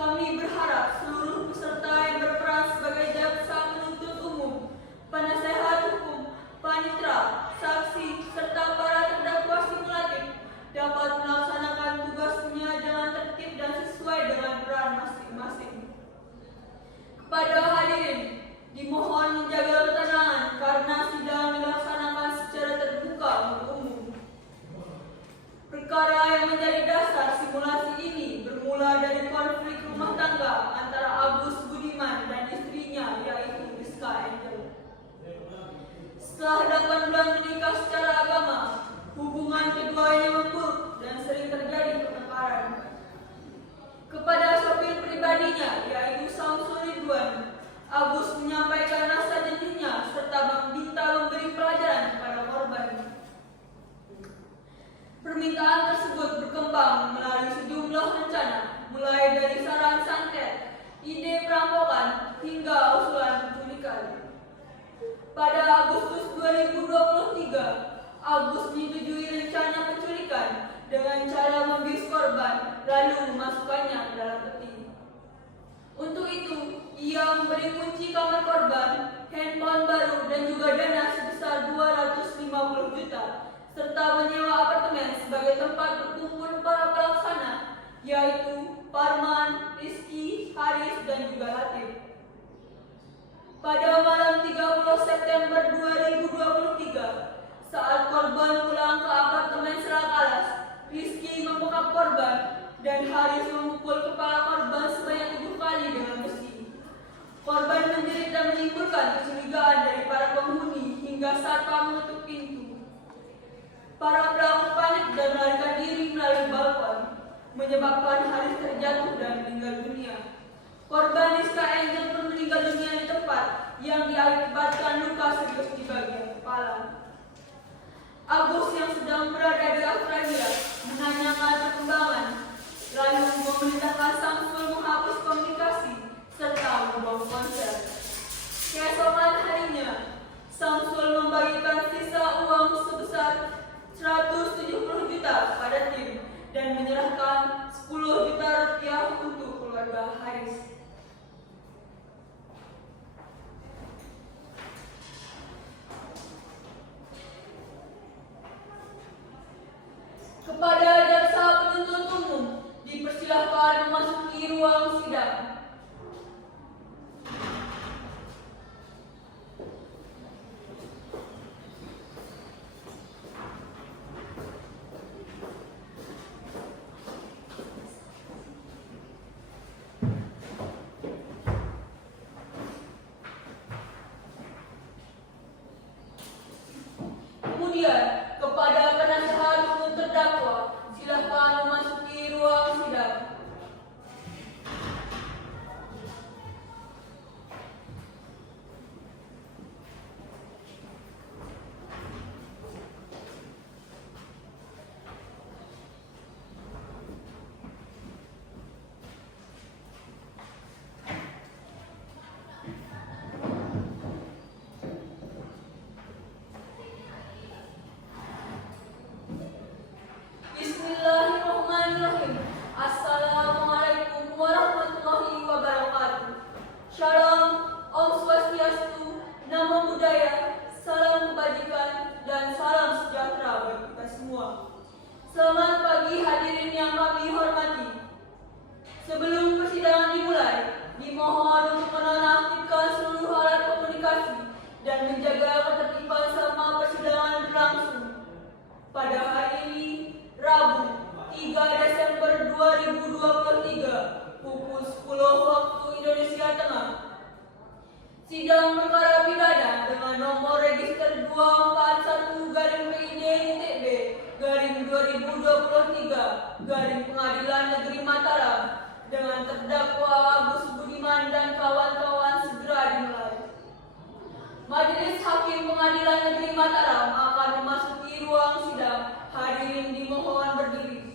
Kami berharap seluruh peserta yang berperan sebagai jaksa penuntut umum, penasehat hukum, panitera, saksi, serta para terdakwa simulatif dapat melaksanakan tugasnya dengan tertib dan sesuai dengan peran masing-masing. Kepada hadirin, dimohon menjaga ketenangan karena sidang dilaksanakan secara terbuka untuk umum. Perkara yang menjadi dasar simulasi ini bermula dari konflik rumah tangga antara Agus Budiman dan istrinya yaitu Rizka Angel. Setelah 8 bulan menikah secara agama, hubungan keduanya memburuk dan sering terjadi pertengkaran. Kepada sopir pribadinya yaitu Samsul Ridwan, Agus menyampaikan rasa jenuhnya serta meminta memberi pelajaran kepada korban. Permintaan tersebut berkembang melalui sejumlah rencana, mulai dari saran santet, ide perampokan, hingga usulan penculikan. Pada Agustus 2023, Agus menyetujui rencana penculikan dengan cara membius korban lalu memasukkannya ke dalam peti. Untuk itu, ia memberi kunci kamar korban, handphone baru, dan juga dana sebesar 250 juta, serta menyewa apartemen sebagai tempat berkumpul para pelaksana, yaitu Parman, Rizky, Haris, dan juga Latif. Pada malam 30 September 2023, saat korban pulang ke apartemen Serakalas, Rizky membekap korban dan Haris memukul kepala korban sebanyak 7 kali dengan besi. Korban menjerit dan menimbulkan kecurigaan dari para penghuni hingga satpam menutup pintu. Para pelaku panik dan melarikan diri melalui balkon, menyebabkan Haris terjatuh dan meninggal dunia. Korban Rizka Angel pun meninggal dunia di tempat yang diakibatkan luka serius di bagian kepala. Agus yang sedang berada di Australia menanyakan perkembangan, lalu memerintahkan Samsul menghapus komunikasi serta membuang ponsel. Keesokan harinya, Samsul membagikan sisa uang sebesar 170 juta pada tim dan menyerahkan 10 juta rupiah untuk keluarga Haris. Kepada jaksa penuntut umum, dipersilahkan memasuki ruang sidang. Kemudian, kepada penasehat hukum terdakwa, silakan memasuki ruang sidang. Bismillahirrahmanirrahim. Assalamualaikum warahmatullahi wabarakatuh. Shalom, Om Swastiastu, Namo Buddhaya, salam kebajikan, dan salam sejahtera bagi kita semua. Selamat pagi hadirin yang kami hormati. Sebelum persidangan dimulai, dimohon untuk menonaktifkan seluruh alat komunikasi dan menjaga ketertiban selama persidangan berlangsung. Pada hari ini, Rabu, 3 Desember 2023, pukul 10 waktu Indonesia Tengah. Sidang perkara pidana dengan nomor register 241-PID-2023 Negeri Mataram dengan terdakwa Agus Budiman dan kawan-kawan segera dimulai. Majelis Hakim Pengadilan Negeri Mataram akan memasuki ruang sidang. Hadirin dimohon berdiri.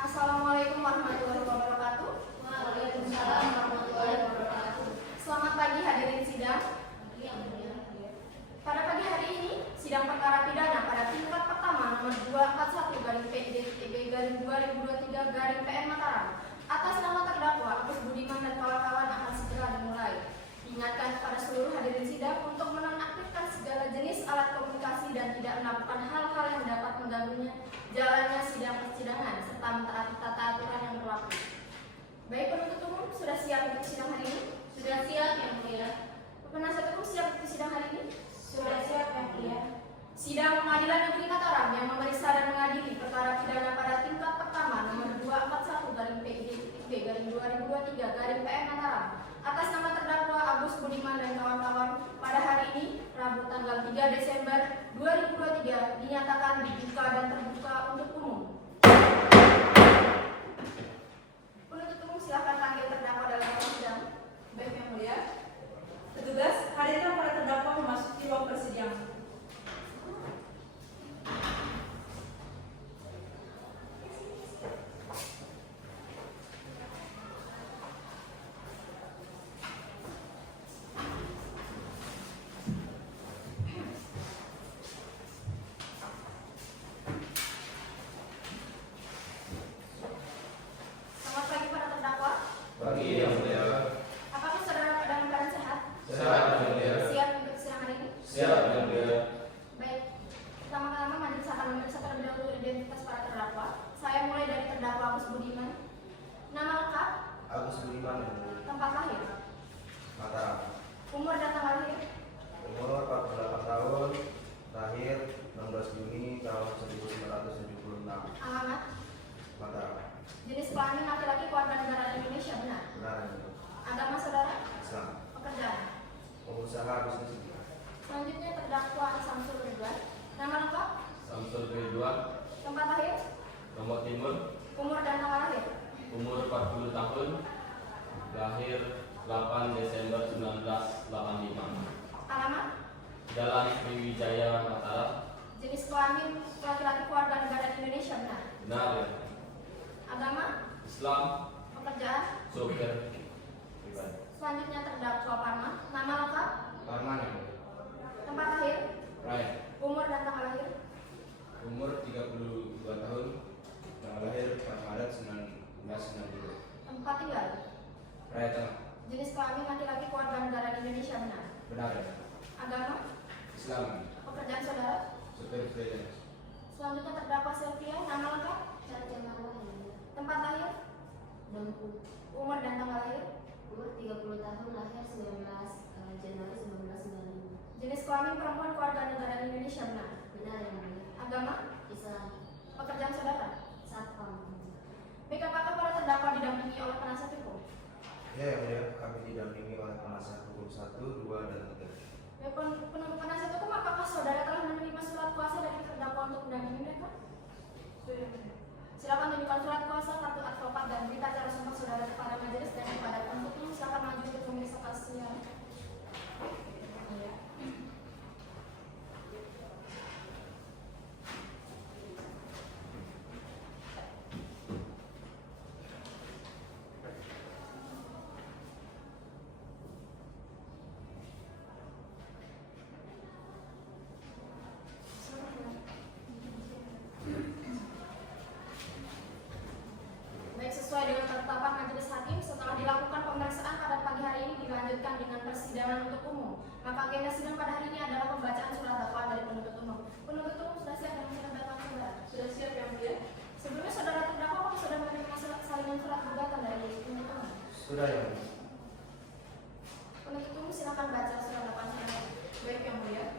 Assalamualaikum warahmatullahi wabarakatuh. Waalaikumsalam warahmatullahi wabarakatuh. Selamat pagi hadirin sidang. Pada pagi hari ini, sidang perkara pidana pada tingkat pertama nomor 241/PID/2023/PN Mataram atas nama terdakwa Agus Budiman dan kawan-kawan akan segera dimulai. Diingatkan kepada seluruh hadirin sidang untuk menonaktifkan segala jenis alat komunikasi dan tidak melakukan hal-hal yang dapat mengganggunya jalannya sidang persidangan serta mentaati tata aturan yang berlaku. Baik, penuntut umum sudah siap untuk sidang hari ini? Sudah siap yang mulia. Penasihat hukum siap untuk sidang hari ini? Sudah siap yang mulia. Sidang Pengadilan Negeri Mataram yang memeriksa dan mengadili perkara pidana pada tingkat pertama nomor 241/PID/2023/PN Mataram atas nama terdakwa Agus Budiman dan kawan-kawan pada hari ini, Rabu tanggal 3 Desember 2023 dinyatakan dibuka dan terbuka untuk umum. Penuntut umum silakan panggil terdakwa dalam ruang sidang. Baik yang mulia. Petugas, hadirkan para terdakwa memasuki ruang persidangan. Selamat pagi para terdakwa. Pagi yang mulia. Apakah saudara dalam keadaan sehat? Sehat yang mulia. Siap untuk sidang hari ini? Siap yang mulia. Baik, pertama-tama majelis akan memeriksa terlebih dahulu identitas para terdakwa. Saya mulai dari terdakwa Agus Budiman. Nama lengkap, Agus Budiman, tempat lahir, Mataram. umur dan tanggal lahir, Umur 48 tahun, lahir 16 Juni tahun 1976, alamat, Mataram. jenis kelamin laki-laki keluarga negara Indonesia, benar. Benar yang mulia. Agama saudara, Islam. pekerjaan. Pengusaha bisnis. Selanjutnya terdakwa Samsul Ridwan. Nama lengkap, Samsul Ridwan, tempat lahir, Lombok Timur, umur dan tanggal lahir, umur 40 tahun, lahir 8 Desember 1985, alamat, Jalan Sriwijaya, Mataram. jenis kelamin laki-laki keluarga negara Indonesia, benar. Benar ya? Agama, Islam, pekerjaan. sopir pribadi. Selanjutnya terdakwa Parman. Nama lengkap, Parman yang mulia. tempat lahir, Rai, umur dan tanggal lahir, umur 32 tahun, tanggal lahir 4 Maret 1990. tempat tinggal, Rai Tengah. jenis kelamin laki-laki keluarga negara Indonesia, benar. Benar ya? Agama, Islam, pekerjaan saudara. sopir freelance. Selanjutnya terdakwa Sylvia. Nama lengkap, tempat lahir, umur dan tanggal lahir, Umur 30 tahun, lahir 19 Januari 1995. jenis kelamin perempuan keluarga negara Indonesia, benar. Benar yang mulia. Agama, Islam. pekerjaan saudara. Satpam. Baik, apakah para terdakwa didampingi oleh penasihat hukum? Ya yang mulia, kami didampingi oleh penasihat hukum 1, 2, dan 3. Baik, penuntut penasihat hukum, apakah saudara telah menerima surat kuasa dari terdakwa untuk mendampingi mereka? Silakan tunjukkan surat kuasa, kartu advokat, dan berita acara sumpah saudara kepada majelis dan kepada penuntut umum. Silakan maju untuk memeriksa kasusnya. Baik, sesuai dengan ketetapan majelis hakim, setelah dilakukan pemeriksaan pada pagi hari ini dilanjutkan dengan persidangan untuk umum. Maka agenda sidang pada hari ini adalah pembacaan surat dakwaan dari penuntut umum. Penuntut umum sudah siap dengan surat dakwaan saudara? Sudah siap yang mulia. Sebelumnya saudara terdakwa apakah sudah menerima salinan surat gugatan dari penuntut umum? Sudah yang mulia. Penuntut umum silakan baca surat dakwaan saudara. Baik yang mulia.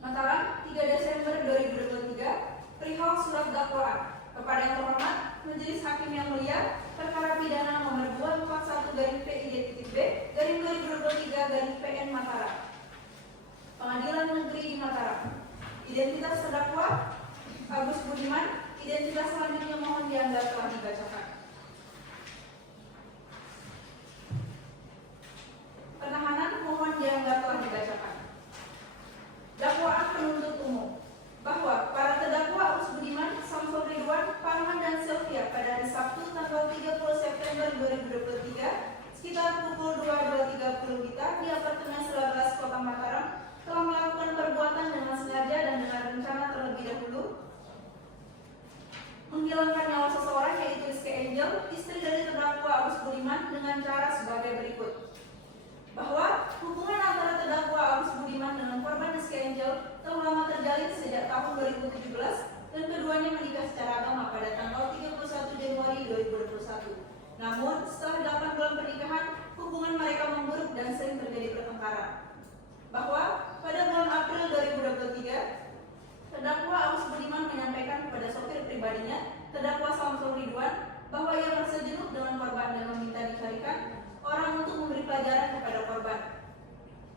Mataram, 3 Desember 2023, perihal surat dakwaan. Kepada yang terhormat, Majelis Hakim yang mulia, perkara pidana nomor 241/PID/2023/PN Mataram. Pengadilan Negeri di Mataram. Identitas terdakwa Agus Budiman. Identitas selanjutnya mohon dianggap telah dibacakan. Penahanan mohon dianggap telah dibacakan. Dakwaan penuntut umum bahwa para terdakwa Agus Budiman, Samsul menghilangkan nyawa seseorang yaitu Rizky Angel, istri dari terdakwa Agus Budiman dengan cara sebagai berikut. Bahwa hubungan antara terdakwa Agus Budiman dengan korban Rizky Angel telah lama terjalin sejak tahun 2017 dan keduanya menikah secara agama pada tanggal 31 Januari 2021. Namun, setelah 8 bulan pernikahan, hubungan mereka memburuk dan sering terjadi pertengkaran. Bahwa pada bulan April 2023, terdakwa Agus Budiman menyampaikan kepada sopir pribadinya, terdakwa Samsul Ridwan, bahwa ia merasa jenuh dengan korban dan meminta dicarikan orang untuk memberi pelajaran kepada korban.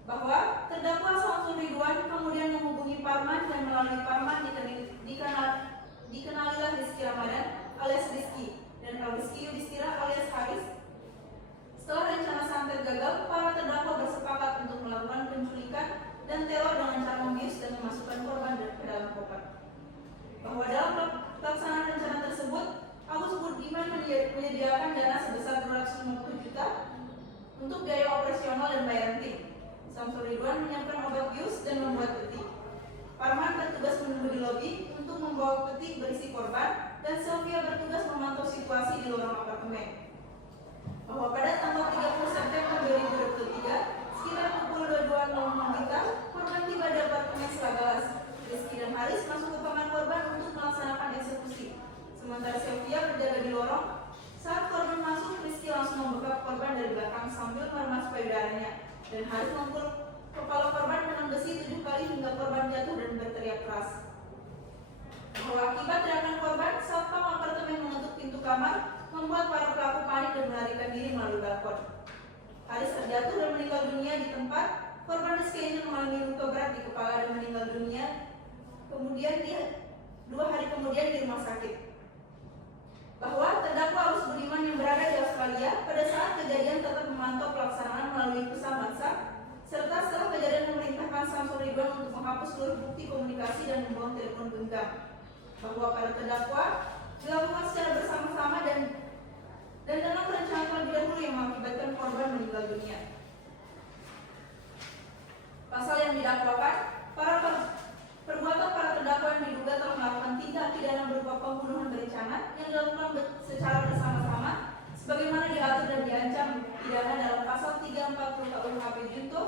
Bahwa terdakwa Samsul Ridwan kemudian menghubungi Parman dan melalui Parman dikenalilah Rizky Ramadan alias Rizky dan Rizky Yudhistira alias Haris. Setelah rencana santet gagal, para terdakwa bersepakat untuk melakukan penculikan dan teror dengan cara membius dan memasukkan korban ke dalam koper. Bahwa dalam pelaksanaan rencana tersebut, Agus Budiman menyediakan dana sebesar 250 juta untuk biaya operasional dan bayaran tim. Samsul Ridwan menyiapkan obat bius dan membuat peti. Parman bertugas menunggu di lobi untuk membawa peti berisi korban dan Sylvia bertugas memantau situasi di lorong apartemen. Bahwa pada tanggal 30 September 2023, sekitar pukul 22.00 WITA, korban tiba di apartemen Selagalas. Rizky dan Haris masuk ke kamar korban untuk melaksanakan eksekusi. Sementara Sylvia berjaga di lorong. Saat korban masuk, Rizky langsung membekap korban dari belakang sambil meremas payudaranya. Dan Haris memukul kepala korban dengan besi 7 kali hingga korban jatuh dan berteriak keras. Bahwa akibat teriakan korban, satpam apartemen menutup pintu kamar, membuat para pelaku panik dan melarikan diri melalui balkon. Haris terjatuh dan meninggal dunia di tempat. Korban Rizky Angel mengalami luka berat di kepala dan meninggal dunia. Kemudian 2 hari kemudian di rumah sakit. Bahwa terdakwa Agus Budiman yang berada di Australia pada saat kejadian tetap memantau pelaksanaan melalui pesan WhatsApp, serta setelah kejadian memerintahkan Samsul Ridwan untuk menghapus seluruh bukti komunikasi dan membuang telepon genggam. Bahwa para terdakwa dilakukan secara bersama-sama dan dalam perencanaan terlebih dahulu yang mengakibatkan korban meninggal dunia. Pasal yang didakwakan, perbuatan para terdakwa yang diduga telah melakukan tindak pidana berupa pembunuhan berencana yang dilakukan secara bersama-sama sebagaimana diatur dan diancam pidana dalam pasal 340 KUHP Junto,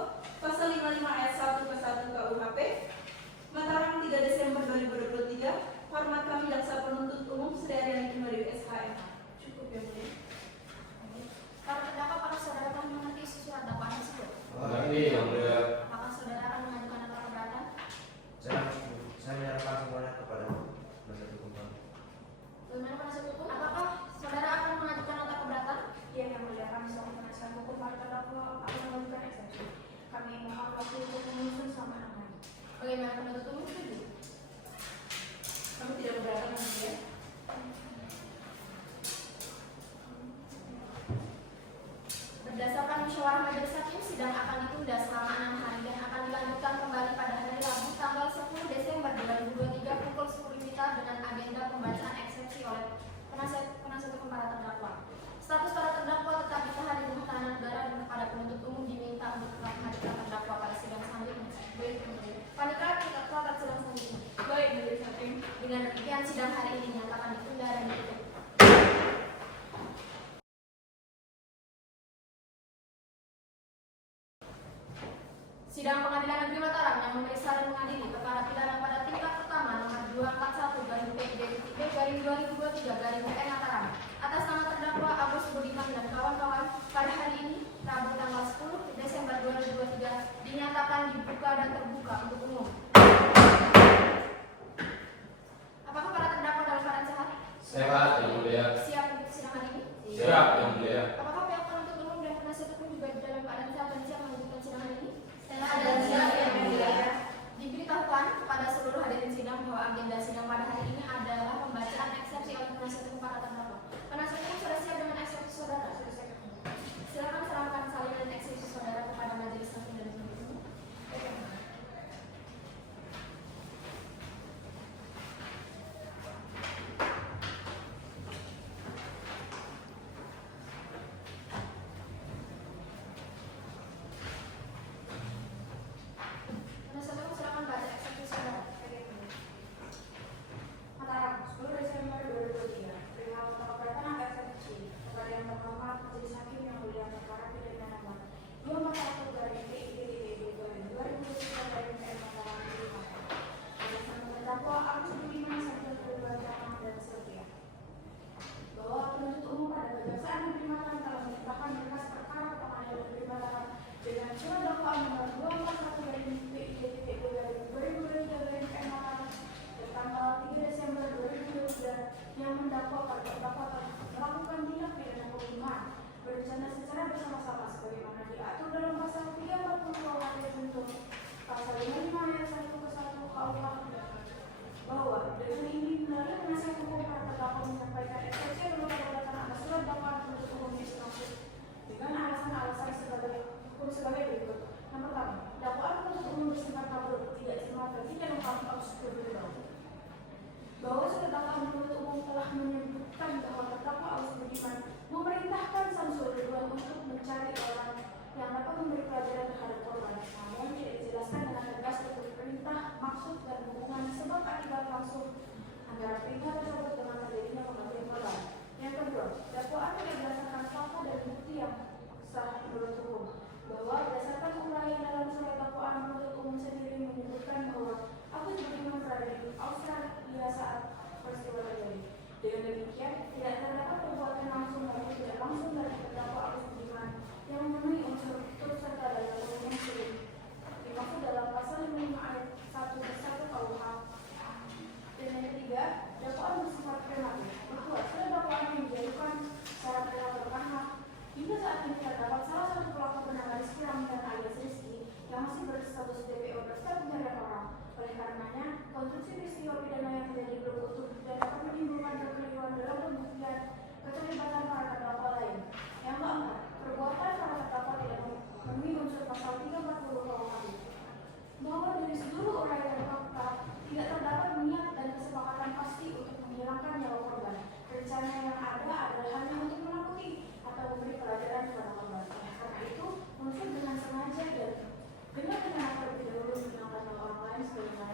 pasal 55 ayat 1 ke 1 KUHP, Mataram 3 Desember 2023. Hormat kami jaksa penuntut umum Sri Aryani Dewi SHM. Cukup ya, Mulia. Para terdakwa, para saudara telah mengerti isi surat dakwaan tersebut. Mengerti, Yang Mulia. Apakah saudara akan mengajukan nota keberatan? Saya menyerahkan semuanya kepada penasihat hukum kami. Bagaimana penasihat hukum? Apakah saudara akan mengajukan nota keberatan? Iya, Yang Mulia, kami selaku penasihat hukum para terdakwa akan mengajukan eksepsi. Kami mohon waktu untuk menyusun selama 6 hari. Bagaimana penuntut umum setuju? Kami tidak keberatan, Yang Mulia. Berdasarkan musyawarah majelis hakim, sidang akan ditunda selama 6 hari dan akan dilanjutkan kembali pada hari Rabu tanggal 10 Desember 2023 pukul 10 WITA dengan agenda pembacaan eksepsi oleh penasihat hukum para terdakwa. Status para terdakwa tetap ditahan di rumah tahanan negara dan kepada penuntut umum diminta untuk tetap menghadirkan terdakwa pada sidang selanjutnya. Baik, Yang Mulia. Panitia kita sidang selanjutnya. Baik, Majelis Hakim. Dengan demikian sidang hari ini dinyatakan ditunda dan ditutup. Sidang Pengadilan Negeri Mataram yang memeriksa dan mengadili perkara pidana pada tingkat pertama nomor 241/PID/2023/WN Mataram atas nama terdakwa Agus Budiman dan kawan-kawan pada hari ini Rabu tanggal 10 Desember 2023 dinyatakan dibuka dan terbuka untuk umum. Apakah para terdakwa dalam keadaan sehat? Sehat, Yang Mulia. Siap untuk sidang hari ini? Siap, Yang Mulia. Apakah pihak penuntut umum dan penasihat hukum juga dalam keadaan sehat dan siap melanjutkan sidang hari ini? Dan siap, Yang Mulia. Diberitahukan kepada seluruh hadirin sidang bahwa agenda sidang pada hari ini adalah pembacaan eksepsi oleh penasihat hukum para terdakwa. Penasihat hukum sudah siap dengan eksepsi saudara? Silakan serahkan salinan eksepsi saudara kepada majelis hakim dan penuntut umum. terdakwa para terdakwa telah melakukan tindak pidana pembunuhan berencana secara bersama-sama sebagaimana diatur dalam pasal 340 KUH junto pasal 55 ayat 1 ke 1 KUH bahwa dengan ini melalui penasihat hukum para terdakwa menyampaikan eksepsi berupa keberatan atas surat dakwaan penuntut umum yang dimaksud dengan alasan-alasan sebagai hukum sebagai berikut. Yang pertama, dakwaan penuntut umum bersifat kabur, tidak cermat dan tidak lengkap harus berbeda. Bahwa surat dakwaan penuntut umum telah menyebutkan bahwa terdakwa Agus Budiman memerintahkan Samsul Ridwan untuk mencari orang yang dapat memberi pelajaran terhadap korban. Namun tidak dijelaskan dengan tegas untuk perintah, maksud dan hubungan sebab akibat langsung antara perintah tersebut dengan terjadinya kematian korban. Yang kedua, dakwaan tidak berdasarkan fakta dan bukti yang sah menurut hukum. Bahwa berdasarkan uraian dalam surat dakwaan penuntut umum sendiri menyebutkan bahwa Agus Budiman berada di Australia saat peristiwa terjadi. Dengan demikian, tidak terdapat perbuatan langsung maupun tidak langsung dari terdakwa Agus Budiman yang memenuhi unsur turut serta dalam hukum yang dimaksud dalam pasal 55 ayat 1 ke 1 KUH. Dan yang ketiga, dakwaan bersifat prematur. Kedua, surat dakwaan yang dijadikan secara prematur karena hingga saat ini terdapat salah satu pelaku bernama Rizky Ramdan alias Rizky yang masih berstatus DPO daftar pencarian orang. Oleh karenanya, konstruksi peristiwa pidana yang terjadi belum utuh dan dapat menimbulkan kekeliruan dalam pembuktian keterlibatan para terdakwa lain. Yang keempat, perbuatan para terdakwa tidak memenuhi unsur pasal 340 KUH. Bahwa dari seluruh uraian fakta tidak terdapat niat dan kesepakatan pasti untuk menghilangkan nyawa korban. Rencana yang ada adalah hanya untuk menakuti atau memberi pelajaran kepada korban. Karena itu, unsur dengan sengaja dan dengan terlebih dahulu menghilangkan nyawa orang lain sebagaimana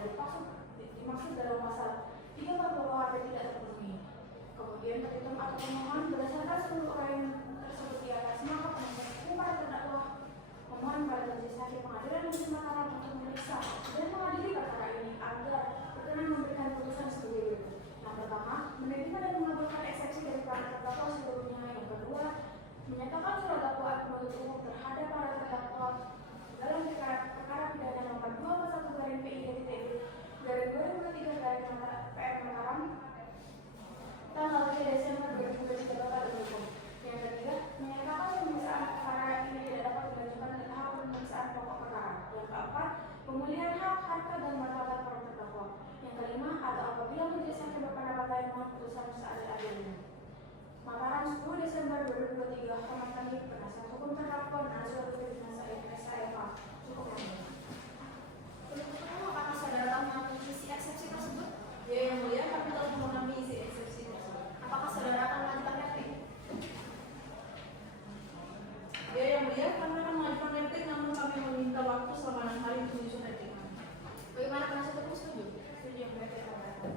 dimaksud dalam pasal 340 KUH tidak terpenuhi. Kemudian petitum atau pemohon berdasarkan seluruh uraian tersebut di atas maka penasihat hukum para terdakwa memohon pada majelis hakim pengadilan negeri Mataram untuk memeriksa dan mengadili perkara ini agar berkenan memberikan putusan sebagai berikut. Yang pertama, menerima dan mengabulkan eksepsi dari para terdakwa seluruhnya. Yang kedua, menyatakan surat dakwaan penuntut umum terhadap para terdakwa dalam perkara pidana nomor 241/PIDTT/2023/PM Mataram tanggal 3 Desember 2023 Bapak Hukum. Yang ketiga, menyatakan pemeriksaan perkara ini tidak dapat dilanjutkan ke tahap pemeriksaan pokok perkara. Yang keempat, pemulihan hak, harkat dan martabat para terdakwa. Yang kelima, atau apabila majelis hakim berpendapat lain mohon putusan seadil-adilnya. Mataram 10 Desember 2023. Hormat kami penasihat hukum terdakwa Nazwa Lutfi Said SIFA. Cukup yang mulia. Penuntut umum, apakah saudara mengambil isi eksepsi tersebut? Ya yang mulia, kami telah memahami isi eksepsi tersebut. Apakah saudara akan mengajukan replik? Ya yang mulia, kami akan mengajukan replik namun kami meminta waktu selama 6 hari untuk menyusun replik kami. Bagaimana penasihat hukum setuju? Setuju yang mulia kepada kami.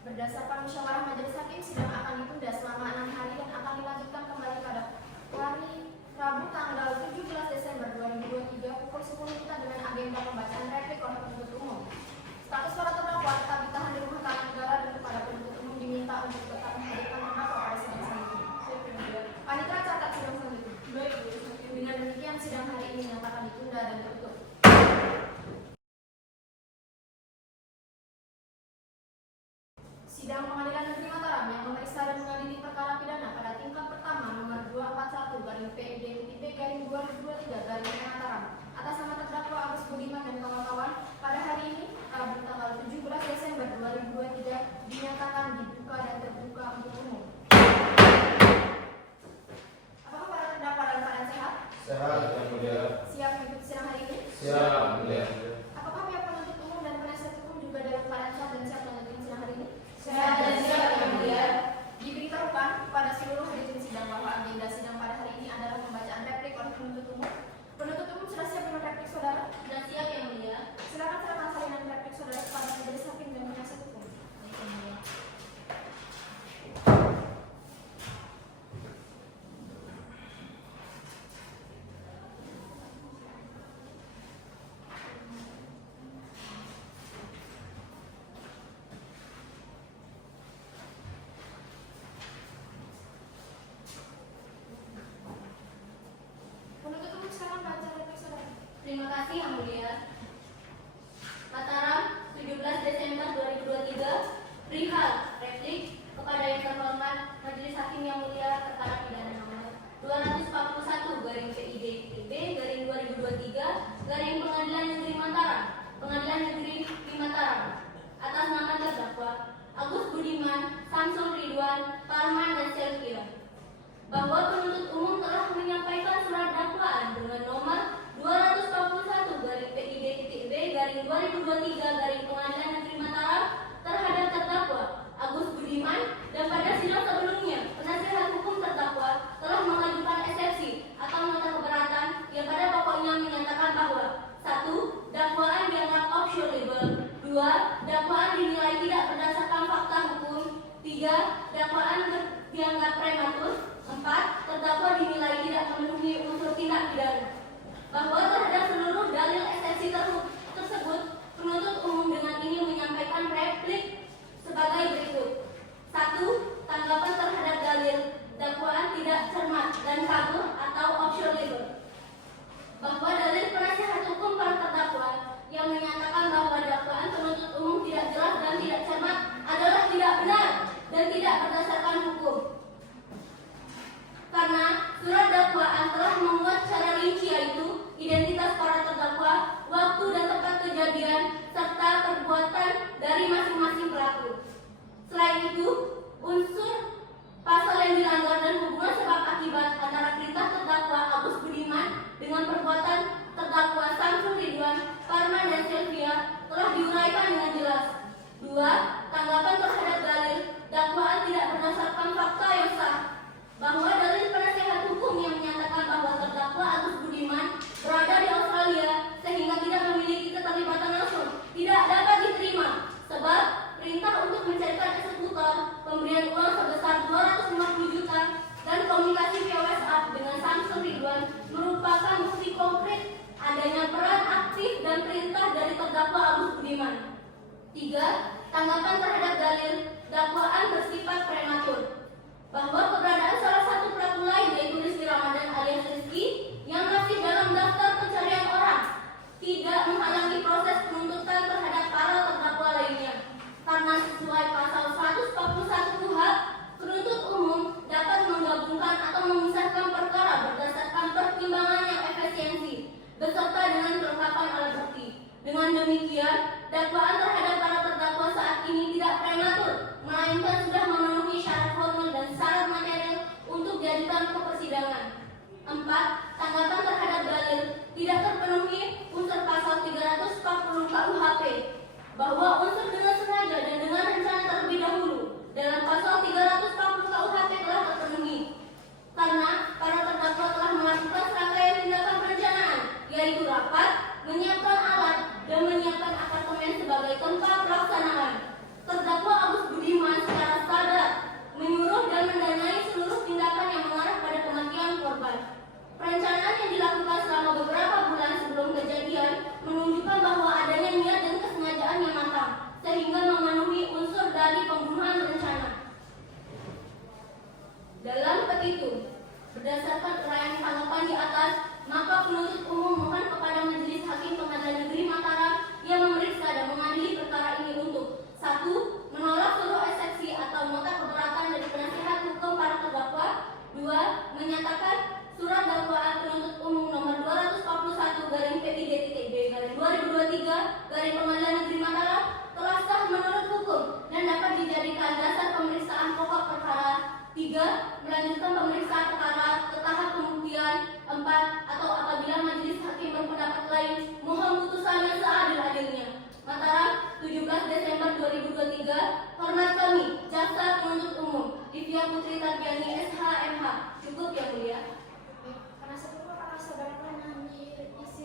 Berdasarkan musyawarah majelis hakim, sidang akan ditunda selama 6 hari dan akan dilanjutkan kembali pada hari Rabu tanggal 17 Desember 2023 pukul 10 WIB dengan agenda pembacaan replik oleh penuntut umum. Status para terdakwa tetap ditahan di rumah tahanan negara dan kepada penuntut umum diminta untuk tetap menghadirkan terdakwa pada sidang selanjutnya. Panitera catat sidang selanjutnya. Baik, Dengan demikian sidang hari ini dinyatakan ditunda dan tertutup. Sidang Pengadilan Negeri Mataram yang memeriksa dan mengadili perkara pidana pada tingkat pertama nomor 241/PIDTT/2023/PM Mataram atas nama terdakwa Agus Budiman dan kawan-kawan pada hari ini Rabu tanggal 17 Desember 2023 dinyatakan dibuka dan terbuka untuk umum. Apakah para terdakwa dalam keadaan sehat? Sehat yang mulia. Siap mengikuti sidang hari ini? Siap yang mulia. Apakah pihak penuntut umum dan penasihat hukum juga dalam keadaan sehat dan siap melanjutkan sidang hari ini? Sehat dan siap yang mulia. Diberitahukan kepada seluruh hadirin sidang bahwa agenda sidang pada hari ini adalah pembacaan replik oleh penuntut umum. Penuntut umum sudah siap dengan replik saudara? Sudah siap yang mulia. Silakan serahkan salinan replik saudara kepada majelis hakim dan penasihat hukum. Baik yang mulia. 2. Dakwaan dinilai tidak berdasarkan fakta hukum. 3. Dakwaan dianggap prematur. 4. Terdakwa dinilai tidak memenuhi unsur tindak pidana. Bahwa terhadap seluruh dalil eksepsi tersebut, penuntut umum dengan ini menyampaikan replik sebagai berikut. 1. Tanggapan terhadap dalil dakwaan tidak cermat dan kabur atau option label. Bahwa dalil penasihat hukum para terdakwa yang menyatakan bahwa dakwaan penuntut umum tidak jelas dan tidak cermat adalah tidak benar dan tidak berdasarkan hukum. Karena surat dakwaan telah memuat secara rinci yaitu identitas para terdakwa, waktu dan tempat kejadian, serta perbuatan dari masing-masing pelaku. Selain itu, unsur pasal yang dilanggar dan hubungan sebab akibat antara perintah terdakwa Agus Budiman dengan perbuatan terdakwa Samsul Ridwan, Parman dan Sylvia telah diuraikan dengan jelas. 2. Tanggapan terhadap dalil dakwaan tidak berdasarkan fakta yang sah. Bahwa dalil penasihat hukum yang menyatakan bahwa terdakwa Agus Budiman berada di Australia sehingga tidak memiliki keterlibatan langsung tidak dapat diterima sebab perintah untuk mencarikan eksekutor, pemberian uang sebesar 250 juta dan komunikasi via WhatsApp dengan Samsul Ridwan merupakan bukti konkret adanya peran aktif dan perintah dari terdakwa Agus Budiman. 3. Tanggapan terhadap dalil dakwaan bersifat prematur. Bahwa keberadaan salah satu pelaku lain yaitu Rizky Ramadan alias Rizky yang masih dalam daftar pencarian orang tidak menghalangi proses penuntutan terhadap para terdakwa lainnya. Karena sesuai pasal 141 KUHP, penuntut umum dapat menggabungkan atau memisahkan perkara berdasarkan pertimbangan yang efisiensi beserta dengan kelengkapan alat bukti. Dengan demikian, dakwaan terhadap para terdakwa saat ini tidak prematur, melainkan sudah memenuhi syarat formal dan syarat material untuk diajukan ke persidangan. 4. Tanggapan terhadap dalil tidak terpenuhi unsur pasal 340 KUHP bahwa unsur dengan sengaja dan dengan rencana terlebih dahulu dalam pasal 340 KUHP telah terpenuhi karena para terdakwa telah melakukan serangkaian tindakan perencanaan yaitu rapat, menyiapkan alat, dan menyiapkan apartemen sebagai tempat pelaksanaan. Terdakwa Agus Budiman secara sadar menyuruh dan mendanai seluruh tindakan yang mengarah pada kematian korban. Perencanaan yang dilakukan selama beberapa bulan sebelum kejadian menunjukkan bahwa adanya niat dan kesengajaan yang matang, sehingga memenuhi unsur dari pembunuhan berencana. Dalam petitum, berdasarkan uraian tanggapan di atas, maka penuntut umum mohon kepada Majelis Hakim Pengadilan Negeri Mataram yang memeriksa dan mengadili perkara ini untuk 1. Menolak seluruh eksepsi atau nota keberatan dari penasihat hukum para terdakwa. 2. Menyatakan surat dakwaan penuntut umum nomor 241/PID-B/2023 Pengadilan Negeri Mataram telah sah menurut hukum dan dapat dijadikan dasar pemeriksaan pokok perkara. 3. Melanjutkan pemeriksaan perkara ke tahap pembuktian. 4. Atau apabila majelis hakim berpendapat lain, mohon putusannya seadil-adilnya. Mataram, 17 Desember 2023. Hormat kami, Jaksa Penuntut Umum Divya Putri Tarbiani SH.MH. Cukup yang mulia. Penasihat hukum apakah saudara memahami isi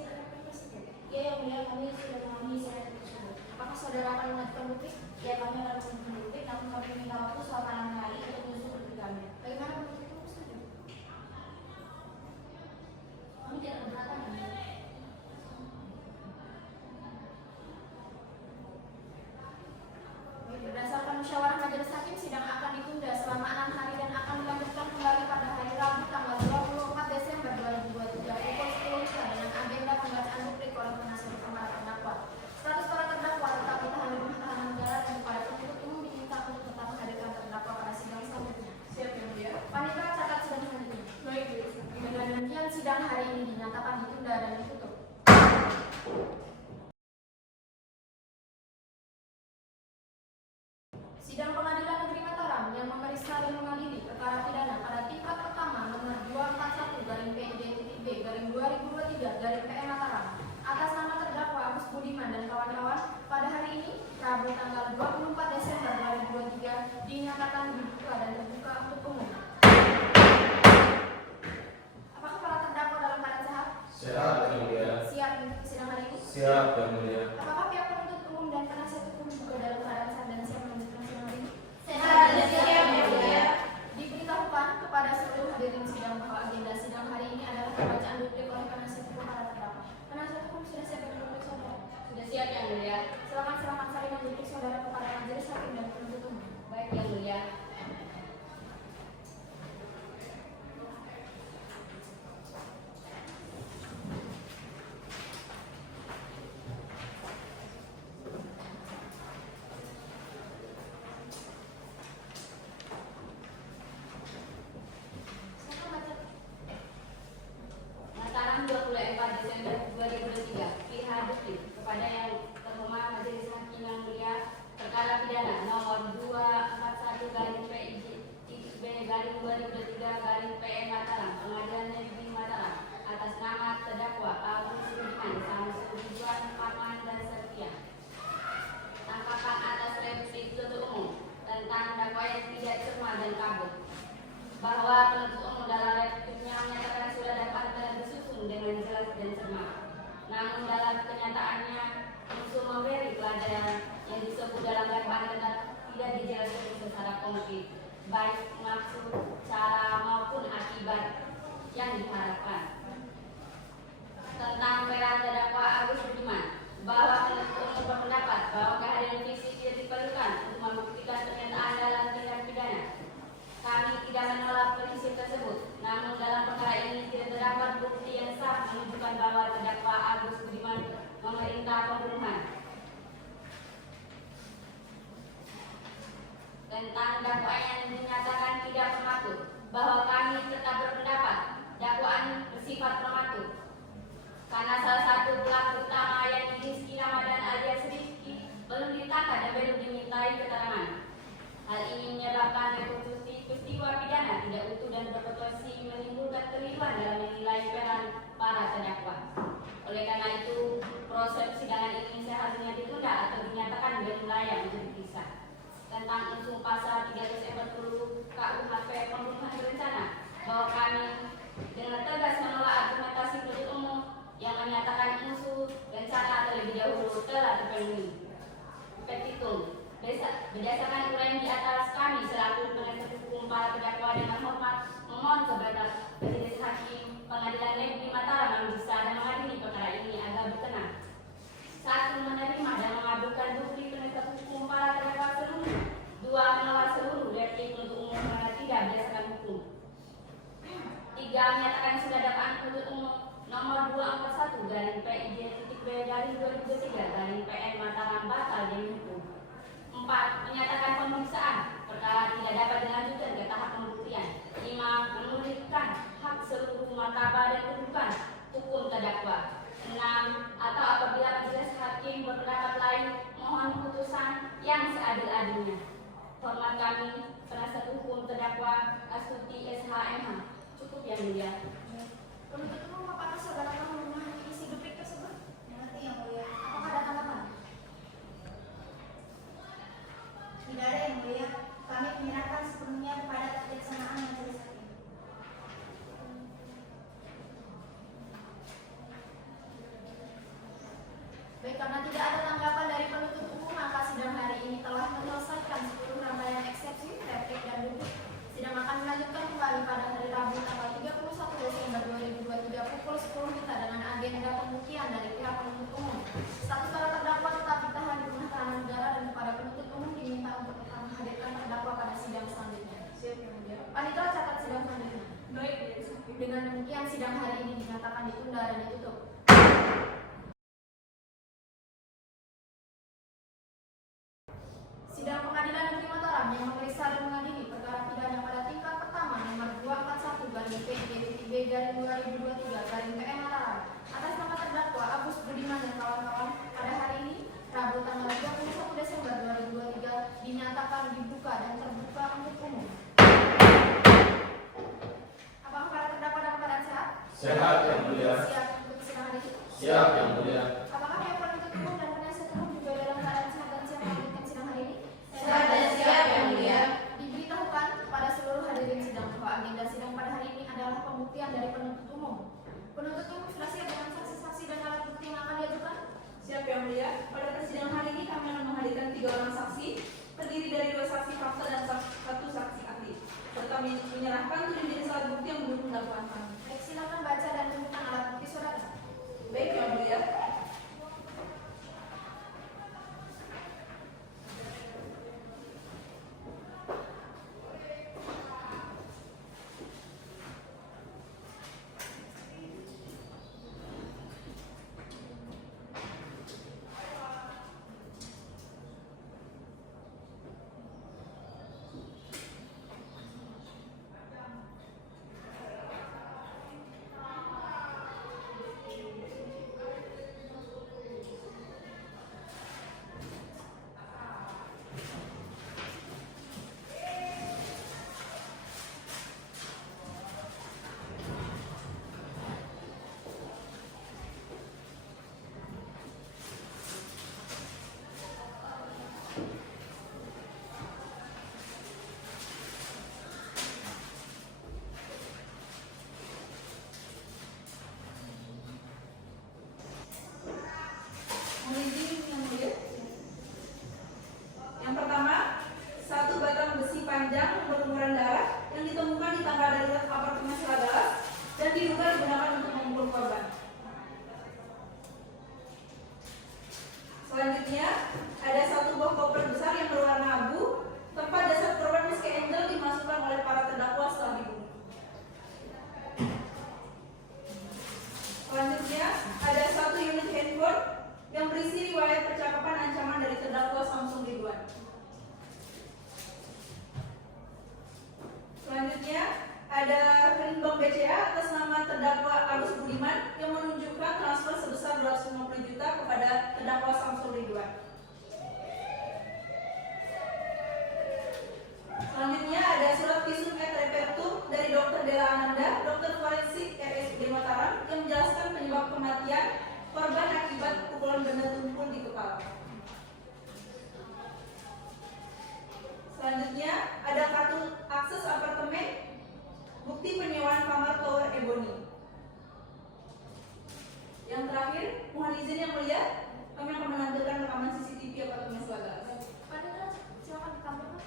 replik tersebut? Ya, yang mulia, kami sudah memahami isi replik tersebut. Apakah saudara akan mengajukan bukti? Ya, kami akan mengajukan bukti, namun kami minta waktu selama 6 hari untuk menyusun bukti kami. Bagaimana bukti itu saja? Kami tidak keberatan. Berdasarkan musyawarah majelis hakim, sidang akan ditunda selama 6 hari dan akan dilanjutkan kembali pada hari Rabu tanggal 24 Desember 2023 pukul 10 dengan agenda pembacaan bukti oleh penasihat hukum para terdakwa. Status para terdakwa tetap ditahan di rumah tahanan negara dan kepada penuntut umum diminta untuk tetap menghadirkan terdakwa pada sidang selanjutnya. Siap yang mulia. Panitia catat sidang selanjutnya. Baik, Bu. Dengan demikian sidang hari ini dinyatakan ditunda dan ditutup. Sidang Pengadilan Negeri Mataram yang memeriksa dan mengadili perkara pidana pada tingkat pertama nomor 241/PID-B/2023/PM Mataram atas nama terdakwa Agus Budiman dan kawan-kawan pada hari ini Rabu tanggal 24 Desember 2023 dinyatakan dibuka dan terbuka untuk umum. Apakah para terdakwa dalam keadaan sehat? Sehat yang mulia. Siap untuk sidang hari ini? Siap yang mulia. Apakah pihak penuntut umum dan penasihat Siap Yang Mulia. Silakan saling menjadi saudara kepada majelis hakim dan penuntut umum. Baik Yang Mulia. Silakan baca. Mataram 24 Desember 2023. Pihak bukti kepada yang terhormat Majelis Hakim yang Mulia, perkara pidana nomor 241/PIJ-B/2023 Mataram, Pengadilan Negeri Mataram, atas nama terdakwa Agus Budiman, Samsudin Parman dan Setia. Tangkapan atas replik penuntut umum tentang dakwaan yang tidak cermat dan kabur, bahwa penuntut umum dalam repliknya menyatakan sudah dapat disusun dengan jelas dan cermat. Namun dalam kenyataannya unsur memberi pelajaran yang disebut dalam dakwaan tetap tidak dijelaskan secara konkret, baik maksud, cara maupun akibat yang diharapkan. Tentang peran terdakwa Agus Budiman, bahwa penuntut umum berpendapat bahwa kehadiran fisik tidak diperlukan untuk membuktikan pernyataan dalam tindak pidana. Kami tidak menolak prinsip tersebut, namun dalam perkara ini tidak terdapat bukti yang sah menunjukkan bahwa terdakwa Agus Budiman memerintah pembunuhan. Tentang dakwaan yang dinyatakan tidak prematur, bahwa kami tetap berpendapat dakwaan bersifat prematur karena salah satu pelaku utama yang Rizky Ramadan alias Rizky belum ditangkap dan belum dimintai keterangan. Hal ini menyebabkan rekonstruksi peristiwa pidana tidak utuh dan berpotensi menimbulkan keliruan dalam menilai peran para terdakwa. Oleh karena itu, proses persidangan ini seharusnya ditunda atau dinyatakan belum layak untuk diperiksa. Tentang unsur pasal 340 KUHP pembunuhan berencana, bahwa kami dengan tegas menolak argumentasi penuntut umum yang menyatakan unsur rencana terlebih dahulu telah terpenuhi. Petitum. Berdasarkan uraian di atas, kami selaku penasihat hukum para terdakwa dengan hormat memohon kepada Majelis Hakim Pengadilan Negeri Mataram memeriksa dan mengadili perkara ini agar berkenan. 1. Menerima dan mengabulkan bukti penasihat hukum para terdakwa seluruhnya. 2. Menolak seluruh replik penuntut umum karena tidak berdasarkan hukum. 3. Menyatakan sudah dakwaan penuntut umum nomor 241/PIJ-B/2023 Mataram batal demi hukum. 4. Menyatakan pemeriksaan perkara tidak dapat dilanjutkan ke tahap pembuktian. 5. Memulihkan hak seluruh martabat dan kedudukan hukum terdakwa. 6. Atau apabila majelis hakim berpendapat lain, mohon putusan yang seadil-adilnya. Hormat kami, penasihat hukum terdakwa Astuti SHMH. Cukup Yang Mulia. Penuntut umum, apakah saudara kamu memahami isi duplik tersebut? Mengerti Yang Mulia. Apakah ada tanggapan? Tidak ada Yang Mulia. Kami menyerahkan sepenuhnya kepada kebijaksanaan majelis hakim. Baik, karena tidak ada tanggapan dari penuntut umum, maka sidang hari ini telah menyelesaikan seluruh rangkaian eksepsi, replik, dan duplik. Sidang akan dilanjutkan kembali pada hari Rabu tanggal 31 Desember 2023 pukul 10 WITA dengan agenda pembuktian dari pihak penuntut umum. Status para terdakwa tetap ditahan di rumah tahanan negara dan kepada penuntut umum diminta untuk tetap menghadirkan terdakwa pada sidang selanjutnya. Siap Yang Mulia. Panitia catat sidang selanjutnya. Baik, Majelis Hakim. Dengan demikian sidang hari ini dinyatakan ditunda dan ditutup. Sidang Pengadilan Negeri Mataram yang memeriksa dan mengadili perkara pidana pada tingkat pertama nomor 241/PIJ-B/2023 Mataram atas nama terdakwa Agus Budiman dan kawan-kawan pada hari ini Rabu tanggal 21 Desember 2023 dinyatakan dibuka dan terbuka untuk umum. Apakah para terdakwa dalam keadaan sehat? Sehat Yang Mulia. Siap untuk sidang hari ini? Siap Yang Mulia. Apakah pihak penuntut umum dan penasihat hukum juga dalam keadaan sehat dan siap melanjutkan sidang hari ini? Sehat dan siap Yang Mulia. Di terdakwa Samsul Ridwan. Selanjutnya ada surat visum et repertum dari Dr. Della Ananda, dokter forensik RSUD Mataram, yang menjelaskan penyebab kematian korban akibat pukulan benda tumpul di kepala. Selanjutnya ada kartu akses apartemen, bukti penyewaan kamar Tower Ebony. Yang terakhir, mohon izin yang mulia, kami akan menampilkan rekaman CCTV apartemen Selagalas. Pak Dendra, silakan ke kamar, Pak.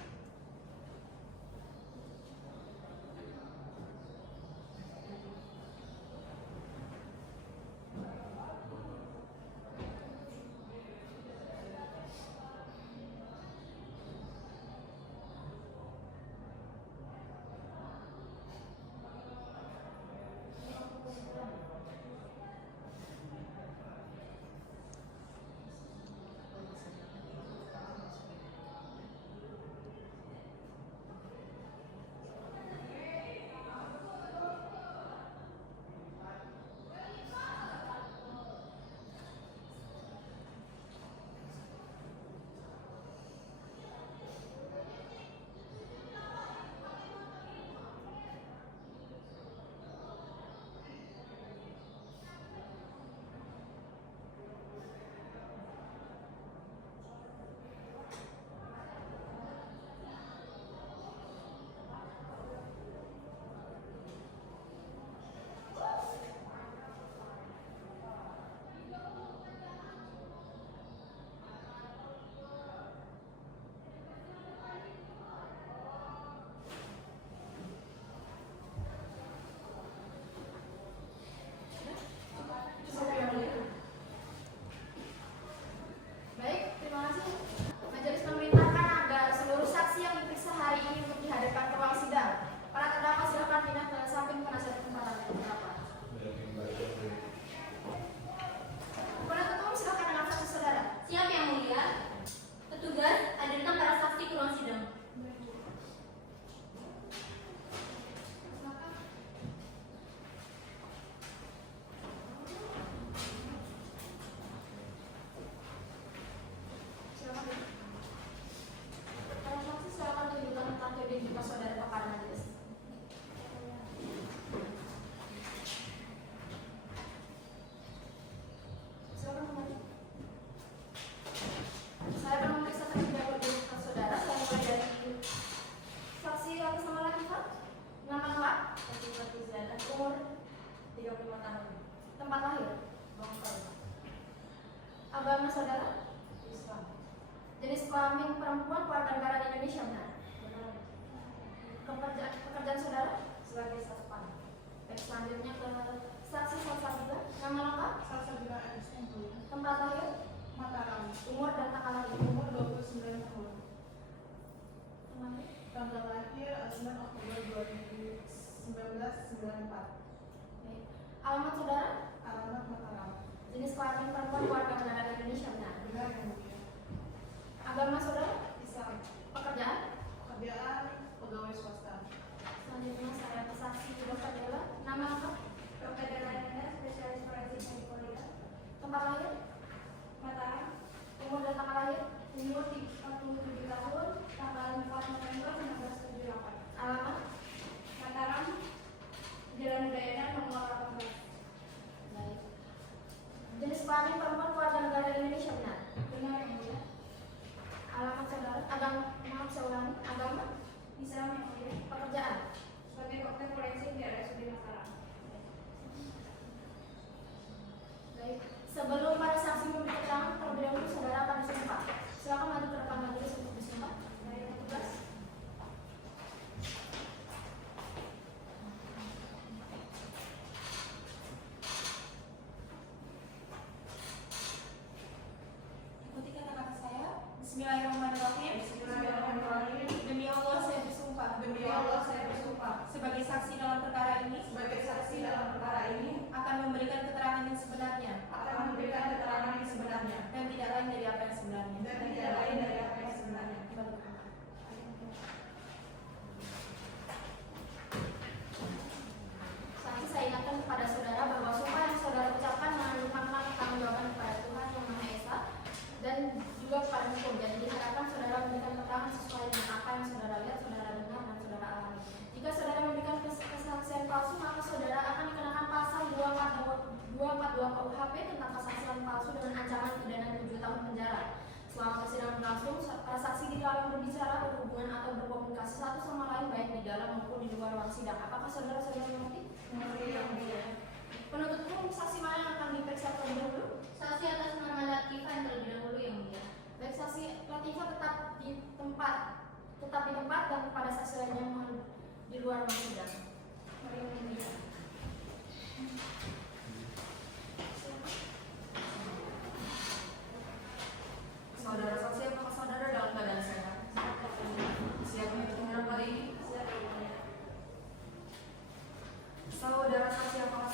Cukup yang mulia. Baik, terima kasih. Majelis memerintahkan agar seluruh saksi yang diperiksa hari ini untuk dihadirkan ke ruang sidang. Para terdakwa silakan pindah ke samping penasihat hukum para terdakwa. Penuntut umum silakan dengan saksi saudara. Siap yang mulia. Petugas, hadirkan para saksi ke ruang sidang. Silakan. Silakan. Para saksi silakan tunjukkan kartu identitas saudara kepada majelis. Silakan kembali. Saya akan memeriksa terlebih dahulu identitas saudara. Saya mulai dari saksi atas nama laki Pak. Nama lengkap, umur 35 tahun. tempat lahir, Bangkal. agama saudara, Islam. jenis kelamin perempuan warga negara Indonesia benar. Benar. Pekerjaan saudara. Sebagai satpam. Baik, selanjutnya ke saksi Salsabila. Nama lengkap, Salsabila Aris yang mulia. tempat lahir, Mataram. umur dan tanggal lahir. Umur 29 tahun. Nama lahir. Tanggal lahir 9 Oktober 1994. Baik. Alamat saudara, Alamat Mataram. jenis kelamin perempuan warga negara Indonesia benar. Benar yang mulia. Agama saudara, Islam. pekerjaan. Pekerjaan pegawai swasta. Selanjutnya saya ke saksi Dr. Della. Nama lengkap, Dr. Della Ananda, spesialis forensik dari Polda. tempat lahir, Mataram. umur dan tanggal lahir, Umur 47 tahun, tanggal 4 November 1978. alamat, Mataram, Jalan ruang sidang. Apakah saudara-saudara mengerti? Mengerti yang mulia. Penuntut umum, saksi mana yang akan diperiksa terlebih dahulu? Saksi atas nama Latifah yang terlebih dahulu yang mulia. Baik, saksi Latifah tetap di tempat dan kepada saksi lainnya mohon di luar ruang sidang. Mari yang mulia. Saudara saksi, apakah saudara dalam keadaan sehat? Siap mengikuti sidang kali ini? Saudara saksi, apakah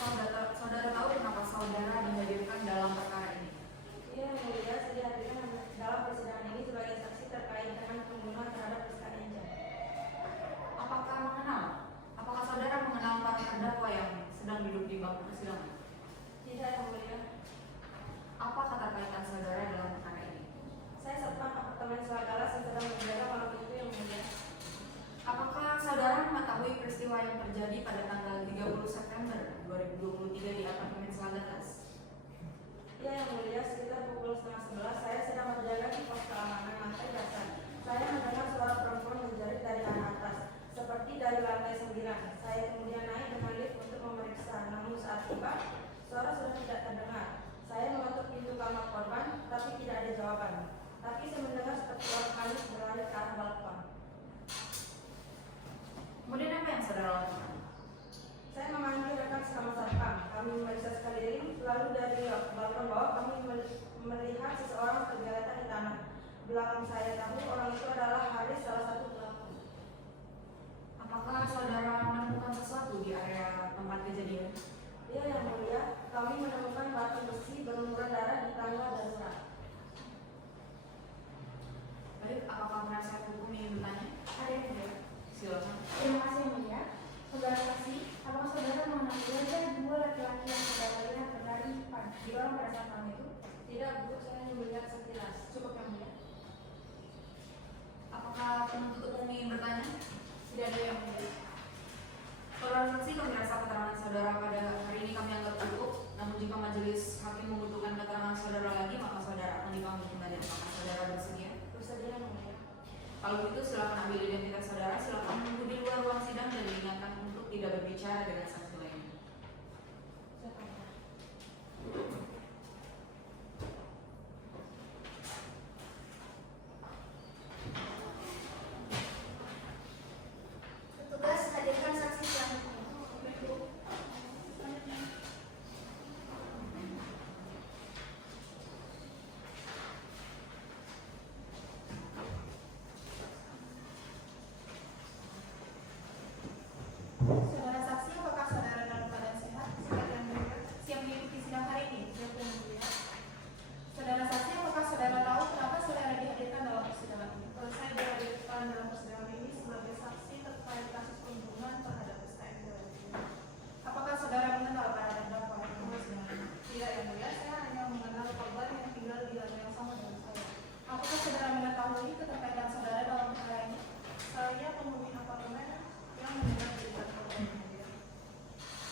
saudara tahu kenapa saudara dihadirkan dalam perkara ini? Iya yang mulia, saya dihadirkan dalam persidangan ini sebagai saksi terkait dengan pembunuhan terhadap Rizka Enjang. Apakah mengenal? Apakah saudara mengenal para terdakwa yang sedang duduk di bangku persidangan? Tidak yang mulia. Apa keterkaitan saudara dalam perkara ini? Saya satpam apartemen Selagalas yang sedang menjaga malam itu yang mulia. Apakah saudara mengetahui peristiwa yang terjadi pada tanggal 30 September 2023 di apartemen Selagalas? Iya yang mulia, sekitar pukul 10:30 saya sedang berjaga di pos keamanan lantai dasar. Saya mendengar suara perempuan menjerit dari arah atas, seperti dari lantai 9. Saya kemudian naik dengan lift untuk memeriksa, namun saat tiba, suara sudah tidak terdengar. Saya mengetuk pintu kamar korban, tapi tidak ada jawaban. Tapi saya mendengar seperti orang panik berlari ke arah balkon. Kemudian apa yang saudara lakukan? Saya memanggil rekan selama satpam. Kami memeriksa sekeliling, lalu dari balkon bawah kami melihat seseorang tergeletak di tanah. Belakang saya tahu orang itu adalah Haris, salah satu pelaku. Apakah saudara menemukan sesuatu di area tempat kejadian? Iya yang mulia, kami menemukan batu besi berlumuran darah di tangga darurat. Baik, apakah penasihat hukum ingin bertanya? Ada yang mulia. Silakan. Terima kasih yang mulia. Saudara saksi, apakah saudara mengenali wajah dua laki-laki yang saudara lihat berdiri di orang pada saat malam itu? Tidak, Bu. Saya hanya melihat sekilas. Cukup yang mulia. Apakah penuntut umum ingin bertanya? Tidak ada yang mulia. Saudara saksi, kami rasa keterangan saudara pada hari ini kami anggap cukup. Namun jika majelis hakim membutuhkan keterangan saudara lagi, maka saudara akan dipanggil kembali. Apakah saudara bersedia? Bersedia yang mulia. Kalau begitu silakan ambil identitas saudara, silakan menunggu di luar ruang sidang dan diingatkan untuk tidak berbicara dengan saksi lainnya. Petugas hadirkan saksi selanjutnya. Saudara saksi, apakah saudara dalam keadaan sehat? Siap yang mulia. Siap mengikuti sidang hari ini? Siap yang mulia. Saudara saksi, apakah saudara tahu kenapa saudara dihadirkan dalam persidangan ini? Saya dihadirkan dalam persidangan ini sebagai saksi terkait kasus pembunuhan terhadap Rizka Enjang. Apakah saudara mengenal para terdakwa yang persidangan ini? Tidak yang mulia, saya hanya mengenal korban yang tinggal di lantai yang sama dengan saya. Apakah saudara mengetahui keterkaitan saudara dalam perkara ini? Saya penghuni apartemen yang mendengar cerita korban yang mulia.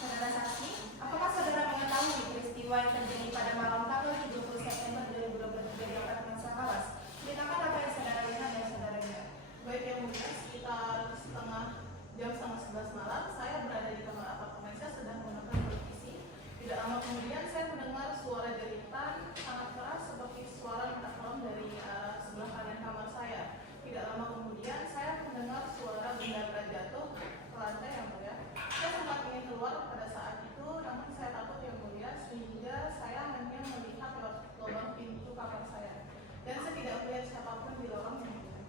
Saudara saksi, apakah saudara mengetahui peristiwa yang terjadi pada malam tanggal 30 September 2023 di apartemen Selagalas? Ceritakan apa yang saudara lihat dan saudara lihat. Baik yang mulia, sekitar jam setengah 11 malam, saya berada di kamar apartemen saya sedang menonton televisi. Tidak lama kemudian saya mendengar suara jeritan sangat keras seperti suara minta tolong dari sebelah kanan kamar saya. Tidak lama kemudian saya mendengar suara benda jatuh ke lantai yang mulia. Saya sempat ingin keluar pada saat itu, namun saya takut yang mulia sehingga saya hanya melihat lewat lubang pintu kamar saya. Dan saya tidak melihat siapapun di lorong yang mulia.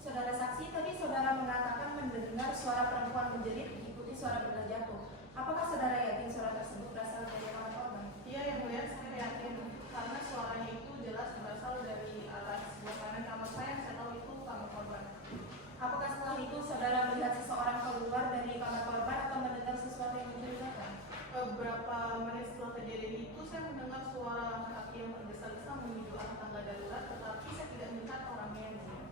Saudara saksi, tadi saudara mengatakan mendengar suara perempuan menjerit diikuti suara benda jatuh. Apakah saudara yakin suara tersebut berasal dari kamar korban? Iya yang mulia, saya yakin karena suaranya itu jelas berasal dari arah sebelah kanan kamar saya yang saya tahu itu kamar korban. Apakah setelah itu saudara melihat seseorang keluar dari kamar korban atau mendengar sesuatu yang mencurigakan? Beberapa menit setelah kejadian itu saya mendengar suara langkah kaki yang tergesa-gesa menuju arah tangga darurat, tetapi saya tidak melihat orangnya yang mulia.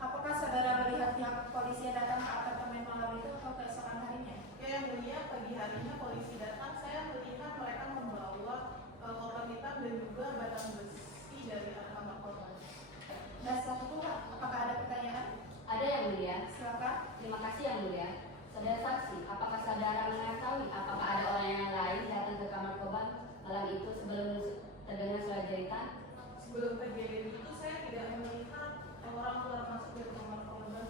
Apakah saudara melihat pihak polisi yang datang ke apartemen malam itu atau keesokan harinya? Ya yang mulia, pagi harinya polisi sebelum kejadian itu saya tidak melihat orang keluar masuk dari kamar korban.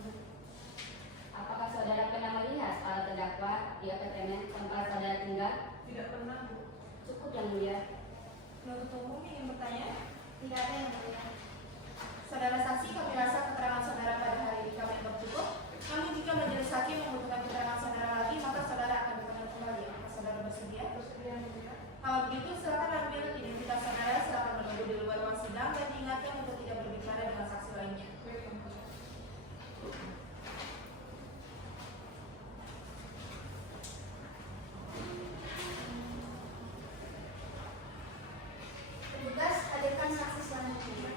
Apakah saudara pernah melihat para terdakwa di apartemen tempat saudara tinggal? Tidak pernah, Bu. Cukup yang mulia. Penuntut umum ingin bertanya? Tidak ada yang mulia. Saudara saksi, kami rasa keterangan saudara pada hari ini kami anggap cukup. Namun jika majelis hakim membutuhkan keterangan saudara lagi, maka saudara akan dipanggil kembali. Apakah saudara bersedia? Bersedia, yang mulia. Kalau begitu, silakan ambil identitas saudara, silakan menunggu di luar ruang sidang dan diingatkan untuk tidak berbicara dengan saksi lainnya. Baik, yang mulia. Petugas, hadirkan saksi selanjutnya.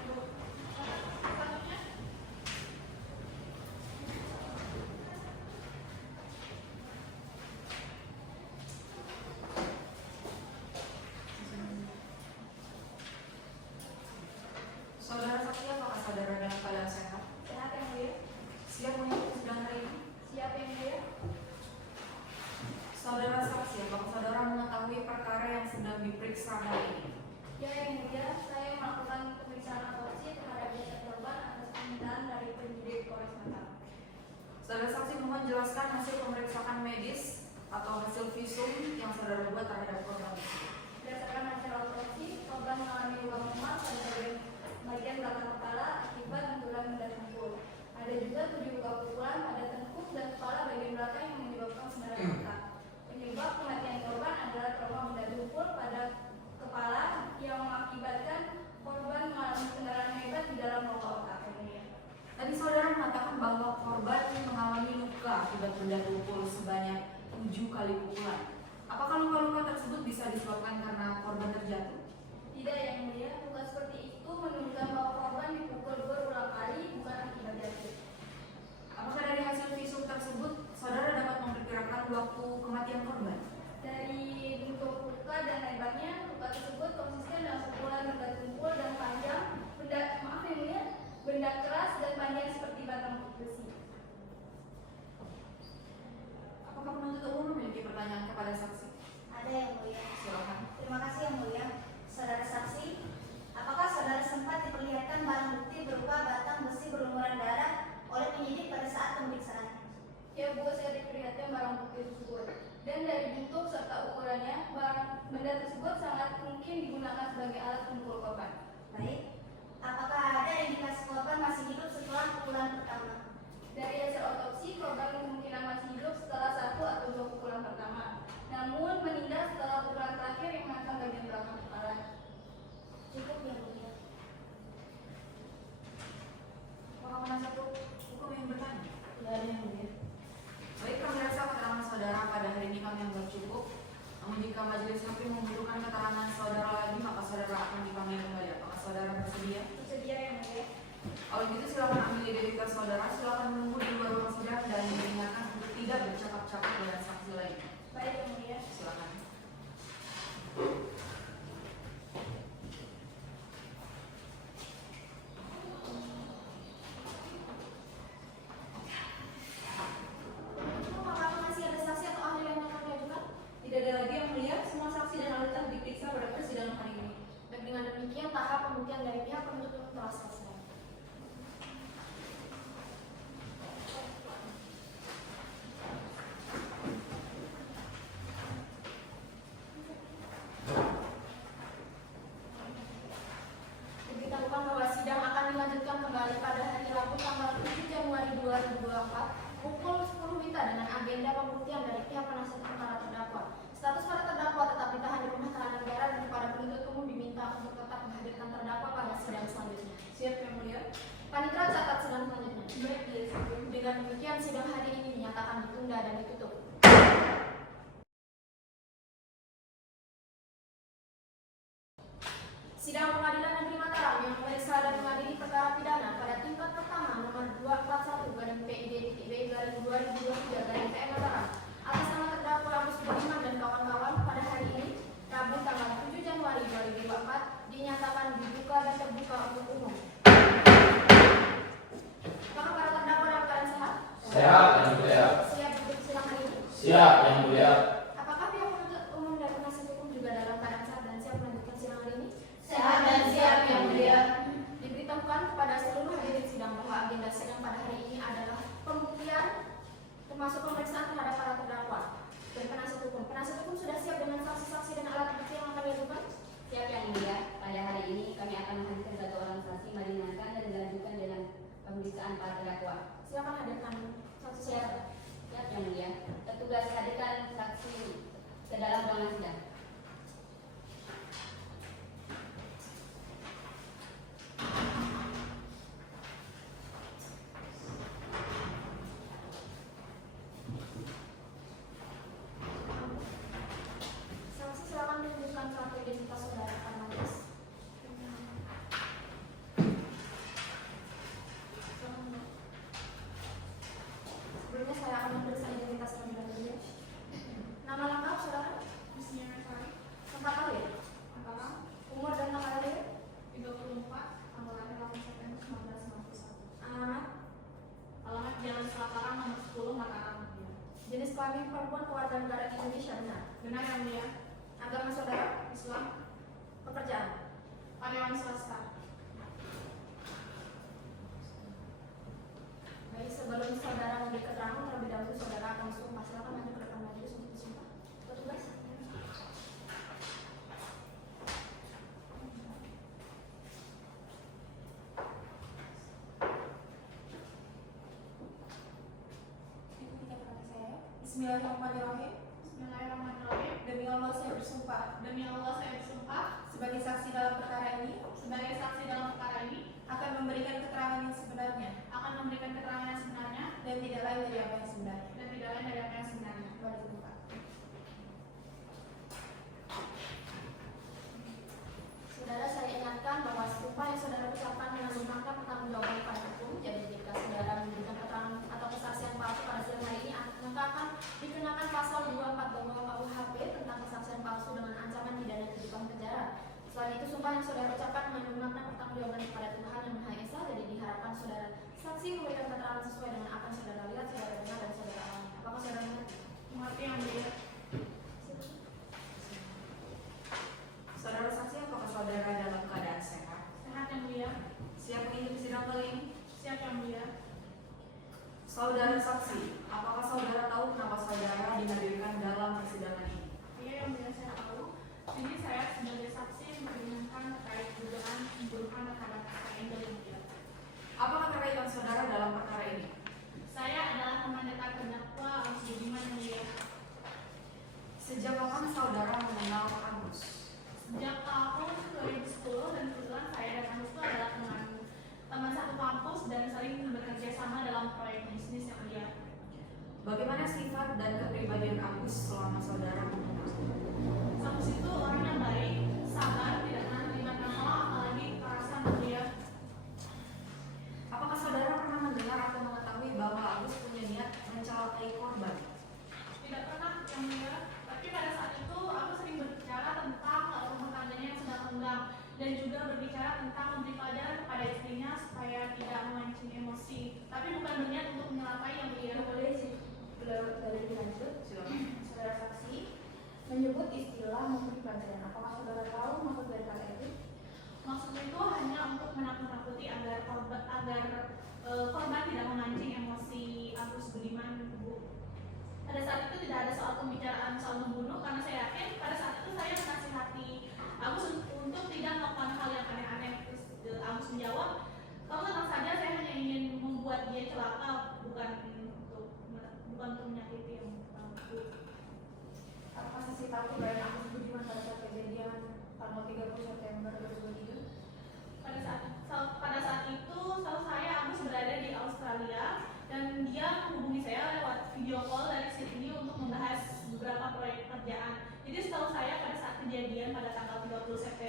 Saudara saksi, apakah saudara dalam keadaan sehat? Sehat yang mulia? Siap mengikuti sidang hari ini? Siap yang mulia? Saudara saksi, apakah saudara mengetahui perkara yang sedang diperiksa hari ini? Ya yang mulia, saya melakukan pemeriksaan otopsi terhadap jasad korban atas permintaan dari penyidik Polres Mataram. Saudara saksi mohon jelaskan hasil pemeriksaan medis atau hasil visum yang saudara buat terhadap korban. Berdasarkan hasil otopsi, korban mengalami luka memar pada bagian belakang kepala akibat benturan benda tumpul. Ada juga 7 luka pukulan pada tengkuk dan kepala bagian belakang yang menyebabkan sendaran otak. Penyebab kematian korban adalah trauma benda tumpul pada kepala yang mengakibatkan korban mengalami pendarahan hebat di dalam rongga otak. Tadi saudara mengatakan bahwa korban mengalami luka akibat benda tumpul sebanyak 7 kali pukulan. Apakah luka-luka tersebut bisa disebabkan karena korban terjatuh? Tidak yang mulia, luka seperti itu menunjukkan bahwa korban dipukul berulang kali bukan akibat jatuh. Apakah dari hasil visum tersebut saudara dapat memperkirakan waktu kematian korban? Dari bentuk luka dan lebarnya, luka tersebut konsisten dengan pukulan benda tumpul dan panjang, benda keras dan panjang seperti batang besi. Apakah penuntut umum memiliki pertanyaan kepada saksi? Ada yang mulia. Silakan. Terima kasih yang mulia. Saudara saksi, apakah saudara sempat diperlihatkan barang bukti berupa batang besi berlumuran darah oleh penyidik pada saat pemeriksaan? Ya Bu, saya diperlihatkan barang bukti tersebut. Dan dari bentuk serta ukurannya, benda tersebut sangat mungkin digunakan sebagai alat pemukul korban. Baik. Apakah ada indikasi korban masih hidup setelah pukulan pertama? Dari hasil otopsi, korban kemungkinan masih hidup setelah 1 atau 2 pukulan pertama. Namun meninggal setelah pukulan terakhir yang menghantam bagian belakang kepala. Cukup yang mulia. Apakah penasihat hukum yang bertanya? Tidak ada yang mulia. Baik, kami rasa keterangan saudara pada hari ini kami anggap cukup. Namun jika majelis hakim membutuhkan keterangan saudara lagi, maka saudara akan dipanggil kembali. Apakah saudara bersedia? Bersedia yang mulia. Kalau gitu silakan ambil identitas saudara, silakan menunggu di luar ruang sidang dan diingatkan untuk tidak bercakap-cakap dengan saksi lain. Baik yang mulia. Silakan. Apakah masih ada saksi atau ahli yang akan diajukan? Tidak ada lagi yang mulia, semua saksi dan ahli telah diperiksa pada persidangan hari ini. Dan dengan demikian tahap pembuktian dari pihak penuntut umum telah selesai. Diberitahukan bahwa sidang akan dilanjutkan kembali pada hari Rabu tanggal 7 Januari 2024 pukul 10 WITA dengan agenda pembuktian dari pihak penasihat hukum para terdakwa. Status para terdakwa tetap ditahan di Rumah Tahanan Negara dan kepada penuntut umum diminta untuk tetap menghadirkan terdakwa pada sidang selanjutnya. Siap yang mulia. Panitera catat sidang selanjutnya. Dengan demikian sidang hari ini dinyatakan ditunda dan ditutup. Sidang Pengadilan Negeri Mataram yang memeriksa dan mengadili perkara pidana pada tingkat pertama nomor 241/PID/PB/2023/PM Mataram atas nama terdakwa Agus Budiman dan kawan-kawan pada hari ini Rabu tanggal 7 Januari 2024 dinyatakan dibuka dan terbuka untuk umum. Apakah para terdakwa dalam keadaan sehat? Sehat yang mulia. Siap duduk sidang hari ini? Siap yang mulia. Apakah pihak penuntut umum dan penasihat hukum juga dalam keadaan sehat dan siap melanjutkan sidang hari ini? Sehat dan siap yang mulia. menghadirkan satu orang saksi meringankan dan dilanjutkan dengan pemeriksaan para terdakwa. Silakan hadirkan saksi. Siap yang mulia. Petugas hadirkan saksi ke dalam ruangan sidang. Saksi silakan menunjukkan kartu identitas saudara Armanus. Sebelumnya saya akan memeriksa identitas terlebih dahulu. Nama lengkap saudara? Tempat lahir? Umur dan tanggal lahir? 34, Tanggal lahir 8 September 1991. Alamat? alamat Jalan Selataran nomor 10 Mataram. Jenis kelamin perempuan keluarga negara Indonesia benar? Benar yang mulia. Agama saudara? Islam, Pekerjaan? karyawan swasta. Baik, sebelum saudara memberi keterangan terlebih dahulu saudara akan disumpah. Silakan maju ke depan majelis untuk disumpah. Petugas. Ikuti kata saya. Bismillahirrahmanirrahim. Bismillahirrahmanirrahim. Demi Allah saya bersumpah Demi Allah saya bersumpah sebagai saksi dalam perkara ini sebagai saksi dalam perkara ini akan memberikan keterangan yang sebenarnya akan memberikan keterangan yang sebenarnya dan tidak lain dari apa yang sebenarnya. dan tidak lain dari apa yang sebenarnya. Kembali dibuka. Saudara, saya ingatkan bahwa sumpah yang saudara ucapkan mengandung makna pertanggungjawaban pada hukum. Jadi jika saudara memberikan keterangan atau kesaksian palsu pada sidang hari ini, maka akan dikenakan pasal 242 KUHP tentang kesaksian palsu dengan ancaman pidana 7 tahun penjara. Selain itu, sumpah yang saudara ucapkan mengandung makna pertanggungjawaban kepada Tuhan Yang Maha Esa. Jadi diharapkan saudara saksi memberikan keterangan sesuai dengan apa yang saudara lihat, saudara dengar, dan saudara alami. Apakah saudara mengerti? Mengerti yang mulia. Saudara saksi, apakah saudara dalam keadaan sehat? Sehat yang mulia. Siap mengikuti sidang kali ini? Siap yang mulia. Saudara saksi, apakah saudara tahu kenapa saudara dihadirkan dalam persidangan ini? Iya yang mulia, saya tahu. Jadi saya sebagai saksi meringankan terkait dugaan pembunuhan terhadap Kak Endel yang mulia. Apa keterkaitan saudara dalam perkara ini? Saya adalah teman dekat terdakwa Agus Budiman yang mulia. Sejak kapan saudara mengenal Agus? Sejak tahun 2010 dan kebetulan saya dan Agus itu adalah teman satu kampus dan sering bekerja sama dalam proyek bisnis yang mulia. Bagaimana sifat dan kepribadian Agus selama saudara mengenal? Agus itu orang yang baik, sabar, tidak pernah terlibat masalah, apalagi kekerasan yang mulia. Apakah saudara pernah mendengar atau mengetahui bahwa Agus punya niat mencelakai korban? Tidak pernah yang mulia, tapi pada saat itu aku sering berbicara tentang rumah tangganya yang sedang renggang dan juga berbicara tentang memberi pelajaran kepada istrinya supaya tidak memancing emosi, tapi bukan berniat untuk menyelakai yang mulia. Boleh sih, dari dilanjut. Silakan. Saudara saksi menyebut istilah memberi pelajaran. Apakah saudara tahu maksud dari kata itu? Maksud itu hanya untuk menakut-nakuti agar korban tidak memancing emosi Agus Budiman, Bu. Pada saat itu tidak ada soal pembicaraan soal membunuh, karena saya yakin pada saat itu saya menasihati Agus untuk tidak melakukan hal yang aneh-aneh. Terus Agus menjawab, kamu tenang saja, saya hanya ingin membuat dia celaka, bukan untuk menyakiti yang Bu. Apakah saksi tahu keberadaan Agus Budiman pada saat kejadian tanggal 30 September 2023? Pada saat itu setahu saya Agus berada di Australia dan dia menghubungi saya lewat video call dari sini untuk membahas beberapa proyek pekerjaan. Jadi setahu saya pada saat kejadian pada tanggal 30 September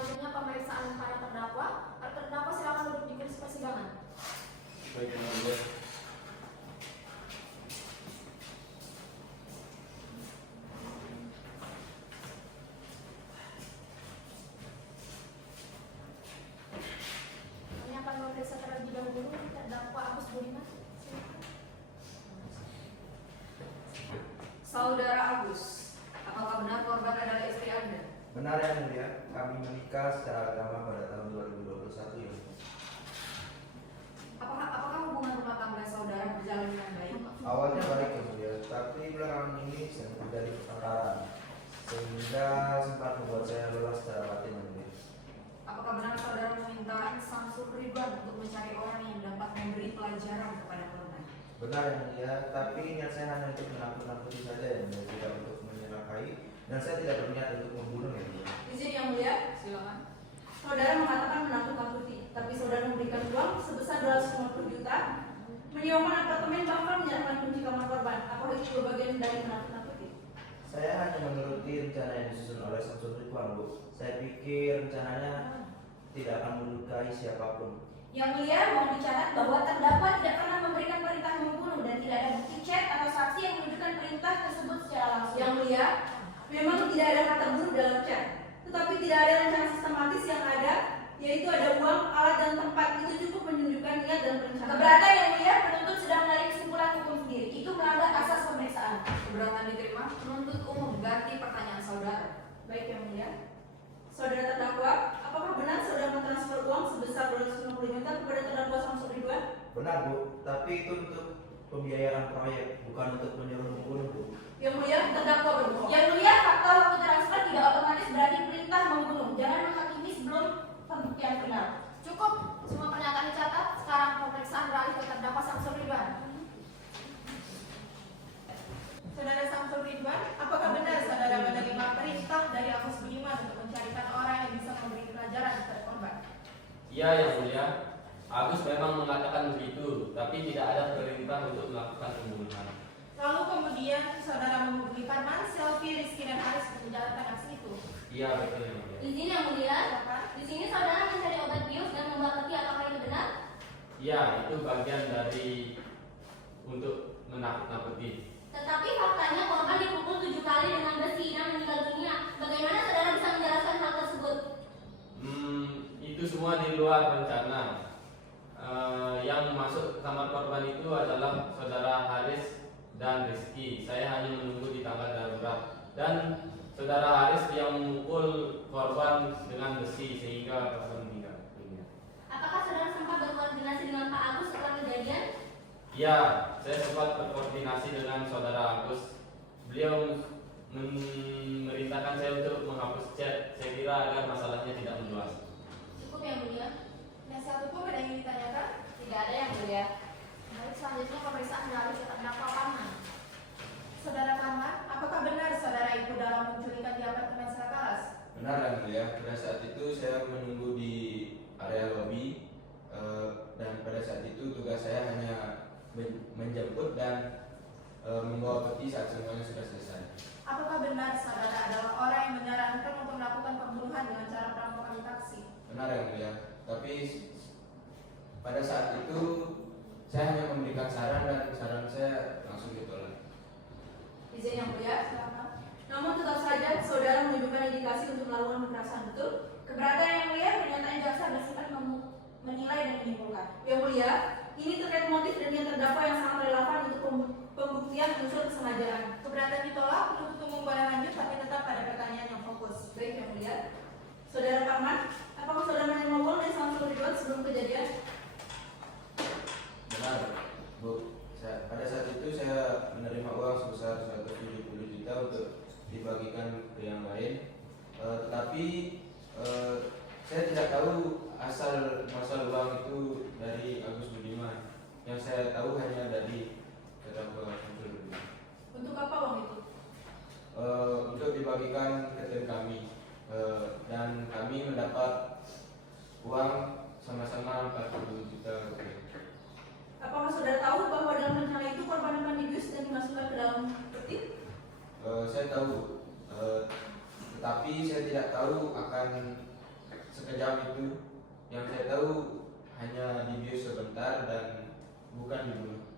selanjutnya pemeriksaan para terdakwa. Para terdakwa silakan duduk di kursi persidangan. Baik, Yang Mulia. Kami akan memeriksa terlebih dahulu terdakwa Agus Budiman. Silakan. Saudara Agus, apakah benar korban adalah istri Anda? Benar Yang Mulia, kami menikah secara agama pada tahun 2021 ya. Apakah hubungan rumah tangga saudara berjalan dengan baik? Awalnya baik Yang Mulia, tapi belakangan ini sedang terjadi pertengkaran sehingga sempat membuat saya lelah secara batin Yang Mulia. Apakah benar saudara meminta Samsul Ridwan untuk mencari orang yang dapat memberi pelajaran kepada korban? Benar Yang Mulia, tapi niat saya hanya untuk menakut-nakuti saja Yang Mulia, tidak untuk menyelakai, dan saya tidak berniat untuk membunuh Yang Mulia. Izin Yang Mulia, Silakan. saudara mengatakan menakut-nakuti, tapi saudara memberikan uang sebesar 250 juta, menyewakan apartemen bahkan menyerahkan kunci kamar korban. Apakah itu bagian dari menakut-nakuti? Saya hanya menuruti rencana yang disusun oleh Samsul Ridwan, Bu. Saya pikir rencananya tidak akan melukai siapapun. Yang Mulia, mohon dicatat bahwa terdakwa tidak pernah memberikan perintah membunuh dan tidak ada bukti chat atau saksi yang menunjukkan perintah tersebut secara langsung. Yang Mulia, memang tidak ada kata bunuh dalam chat, tetapi tidak ada rencana sistematis yang ada, yaitu ada uang, alat, dan tempat. Itu cukup menunjukkan niat dan perencanaan. Keberatan Yang Mulia, penuntut sedang menarik kesimpulan hukum sendiri. Itu melanggar asas pemeriksaan. Keberatan diterima. Penuntut umum ganti pertanyaan saudara. Baik Yang Mulia. Saudara terdakwa, apakah benar saudara mentransfer uang sebesar 250 juta kepada terdakwa Samsul Ridwan? Benar Bu, tapi itu untuk pembiayaan proyek, bukan untuk menyuruh membunuh Bu. Yang Mulia, terdakwa berbohong. Yang Mulia, fakta waktu transfer tidak otomatis berarti perintah membunuh. Jangan menghakimi sebelum pembuktian final. Cukup, semua pernyataan dicatat. Sekarang pemeriksaan beralih ke terdakwa Samsul Ridwan. Saudara Samsul Ridwan, apakah benar saudara menerima perintah dari Agus Budiman untuk mencarikan orang yang bisa memberi pelajaran kepada korban? Iya Yang Mulia, Agus memang mengatakan begitu, tapi tidak ada perintah untuk melakukan pembunuhan. Lalu kemudian saudara menghubungi Parman, Selvi, Rizky, dan Aris untuk menjalankan aksi itu. Iya betul Yang Mulia. Izin Yang Mulia, di sini saudara mencari obat bius dan membawa peti, apakah itu benar? Iya, itu bagian dari untuk menakut-nakuti. Tetapi faktanya korban dipukul 7 kali dengan besi dan meninggal dunia. Bagaimana saudara bisa menjelaskan hal tersebut? Itu semua di luar rencana. Yang masuk ke kamar korban itu adalah saudara Haris dan Rizky. Saya hanya menunggu di tanggal darurat. Dan saudara Haris yang memukul korban dengan besi sehingga korban meninggal dunia. Apakah saudara sempat berkoordinasi dengan Pak Agus setelah kejadian? Ya, saya sempat berkoordinasi dengan saudara Agus. Beliau memerintahkan saya untuk menghapus chat. Saya kira agar masalahnya tidak meluas. Cukup Yang Mulia. Penasihat hukum ada yang ingin ditanyakan? Tidak ada Yang Mulia. Baik, selanjutnya pemeriksaan beralih ke terdakwa Parman. Saudara Parman, apakah benar saudara ikut dalam penculikan di apartemen Serakalas? Benar Yang Mulia, pada saat itu saya menunggu di area lobi dan pada saat itu tugas saya hanya menjemput dan membawa peti saat semuanya sudah selesai. Apakah benar saudara adalah orang yang menyarankan untuk melakukan pembunuhan dengan cara perampokan di taksi? Benar Yang Mulia, tapi pada saat itu saya hanya memberikan saran dan saran saya langsung ditolak. Izin Yang Mulia, silakan. Namun tetap saja saudara menunjukkan indikasi untuk melakukan kekerasan, betul? Keberatan Yang Mulia, pernyataan jaksa bersifat menilai dan menyimpulkan. Yang Mulia, ini terkait motif dan niat terdakwa yang sangat relevan untuk pembuktian unsur kesengajaan. Keberatan ditolak, penuntut umum boleh lanjut tapi tetap pada pertanyaan yang fokus. Baik Yang Mulia. Saudara Parman, apakah saudara menerima uang dari Samsul Ridwan sebelum kejadian? Benar Bu, pada saat itu saya menerima uang sebesar 170 juta untuk dibagikan ke yang lain. Tetapi saya tidak tahu asal uang itu dari Agus Budiman. Yang saya tahu hanya dari terdakwa Samsul Ridwan. Untuk apa uang itu? Untuk dibagikan ke tim kami, dan kami mendapat uang sama-sama 40 juta rupiah. Apakah saudara tahu bahwa dalam rencana itu korban akan dibius dan dimasukkan ke dalam peti? Saya tahu, tetapi saya tidak tahu akan sekejam itu. Yang saya tahu hanya dibius sebentar dan bukan dibunuh.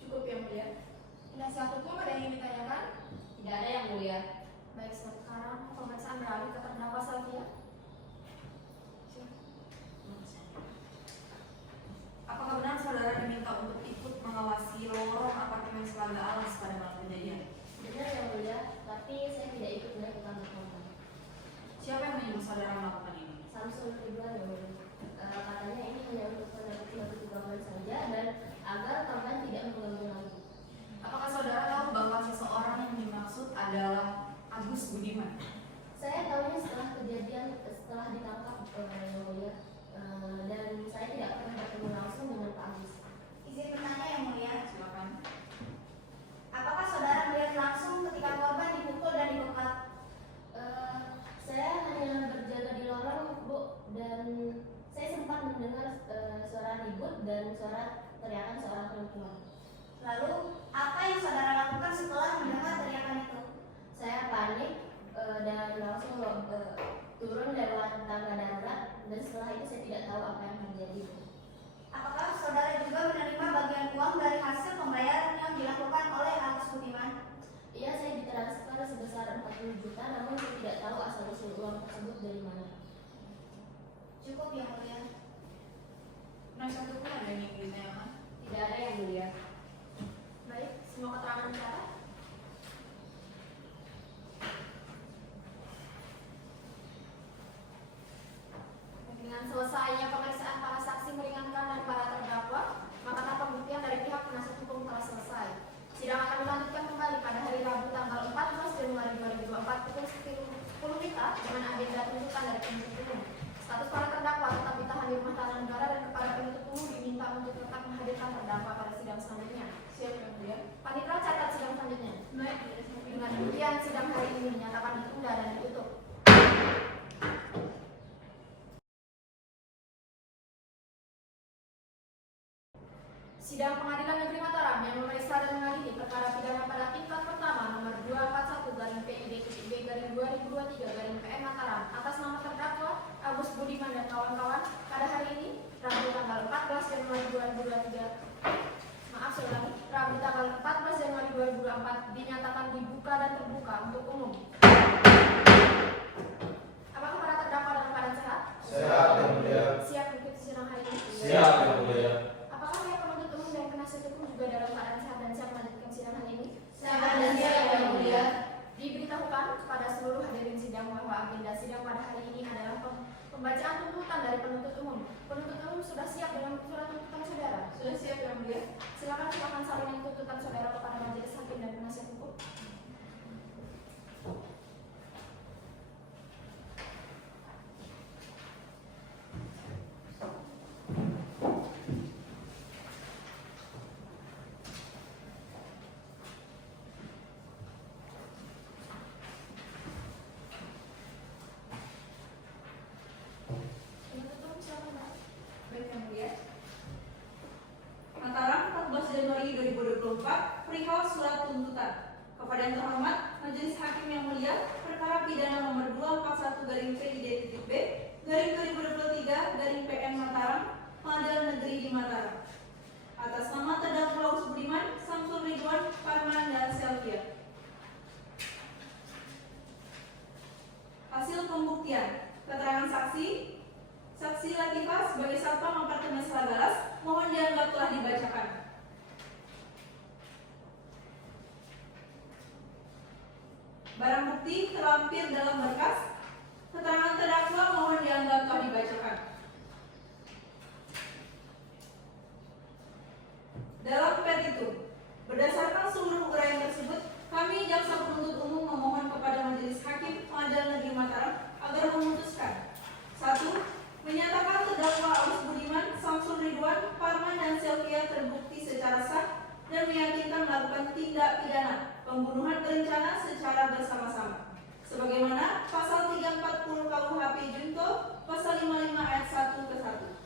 Cukup yang mulia. Penasihat hukum ada yang ingin ditanyakan? Tidak ada yang mulia. Baik, sekarang pemeriksaan beralih ke terdakwa Sylvia. Apakah benar saudara diminta untuk ikut mengawasi lorong apartemen Selaga Alas pada malam kejadian? Benar yang mulia, tapi saya tidak ikut naik ke kantor korban. Siapa yang menyuruh saudara melakukan ini? Samsul Ridwan yang mulia. Katanya ini hanya untuk menutupi gangguan saja dan agar korban tidak mengganggu lagi. Apakah saudara tahu bahwa seseorang yang dimaksud adalah Agus Budiman? Saya tahunya setelah kejadian, setelah ditangkap yang mulia, dan saya tidak pernah bertemu langsung dengan Pak Agus. Izin bertanya yang mulia. Silakan. Apakah saudara melihat langsung ketika korban dipukul dan dibekat? Saya hanya berjaga di lorong, Bu, dan saya sempat mendengar suara ribut dan suara teriakan seorang perempuan. Lalu, apa yang saudara lakukan setelah mendengar teriakan itu? Saya panik dan langsung turun lewat tangga darurat, dan setelah itu saya tidak tahu apa yang terjadi. Apakah saudara juga menerima bagian uang dari hasil pembayaran yang dilakukan oleh Agus Budiman? Iya, saya ditransfer sebesar 40 juta, namun saya tidak tahu asal-usul uang tersebut dari mana. Cukup yang mulia. Penasihat hukum ada yang ingin ditanyakan? Tidak ada yang mulia. Baik, semua keterangan dicatat. Dengan selesainya pemeriksaan para saksi meringankan dan para terdakwa, maka pembuktian dari pihak penasihat hukum telah selesai. Sidang akan dilanjutkan kembali pada hari Rabu tanggal 14 Januari 2024 pukul 10 WITA dengan agenda tuntutan dari penuntut umum. Status para terdakwa tetap ditahan di rumah tahanan negara dan kepada penuntut umum diminta untuk tetap menghadirkan terdakwa pada sidang selanjutnya. Siap yang mulia. Panitra catat sidang selanjutnya. Baik. Dengan demikian sidang hari ini dinyatakan ditunda dan ditutup. Sidang Pengadilan Negeri Mataram yang memeriksa dan mengadili perkara pidana pada tingkat pertama nomor 241/PID-B/2023/PM Mataram atas nama terdakwa Agus Budiman dan kawan-kawan pada hari ini Rabu tanggal 14 Januari 2023. Rabu tanggal 14 Januari 2024 dinyatakan dibuka dan terbuka untuk umum. Apakah para terdakwa dalam keadaan sehat? Sehat yang mulia. Siap mengikuti sidang hari ini? Siap yang mulia. Apakah pihak penuntut umum dan penasihat hukum juga dalam keadaan sehat dan siap melanjutkan sidang hari ini? Sehat dan siap yang mulia. Diberitahukan kepada seluruh hadirin sidang bahwa agenda sidang pada hari ini adalah pembacaan tuntutan dari penuntut umum. Penuntut umum sudah siap dengan surat tuntutan saudara? Sudah siap yang mulia. Silakan salin tuntutan saudara kepada majelis hakim dan penasihat hukum. Penuntut umum silakan, Mbak. Baik yang mulia. Mataram 14 Januari 2024 perihal surat tuntutan. Kepada yang terhormat Majelis Hakim yang mulia, perkara pidana nomor 241/PID-B/2023/PM Mataram, Pengadilan Negeri di Mataram. Atas nama terdakwa Agus Budiman, Samsul Ridwan, Parman dan Sylvia. Hasil pembuktian. Keterangan saksi. Saksi Latifah sebagai Satpam Apartemen Selagalas mohon dianggap telah dibacakan. Barang bukti terlampir dalam berkas. Keterangan terdakwa mohon dianggap telah dibacakan. Dalam petitum, berdasarkan seluruh uraian tersebut, kami jaksa penuntut umum memohon kepada Majelis Hakim Pengadilan Negeri Mataram agar memutuskan 1. Menyatakan terdakwa Agus Budiman, Samsul Ridwan, Parman dan Sylvia terbukti secara sah dan meyakinkan melakukan tindak pidana pembunuhan berencana secara bersama-sama. Sebagaimana pasal 340 KUHP Junto, pasal 55 ayat 1 ke 1.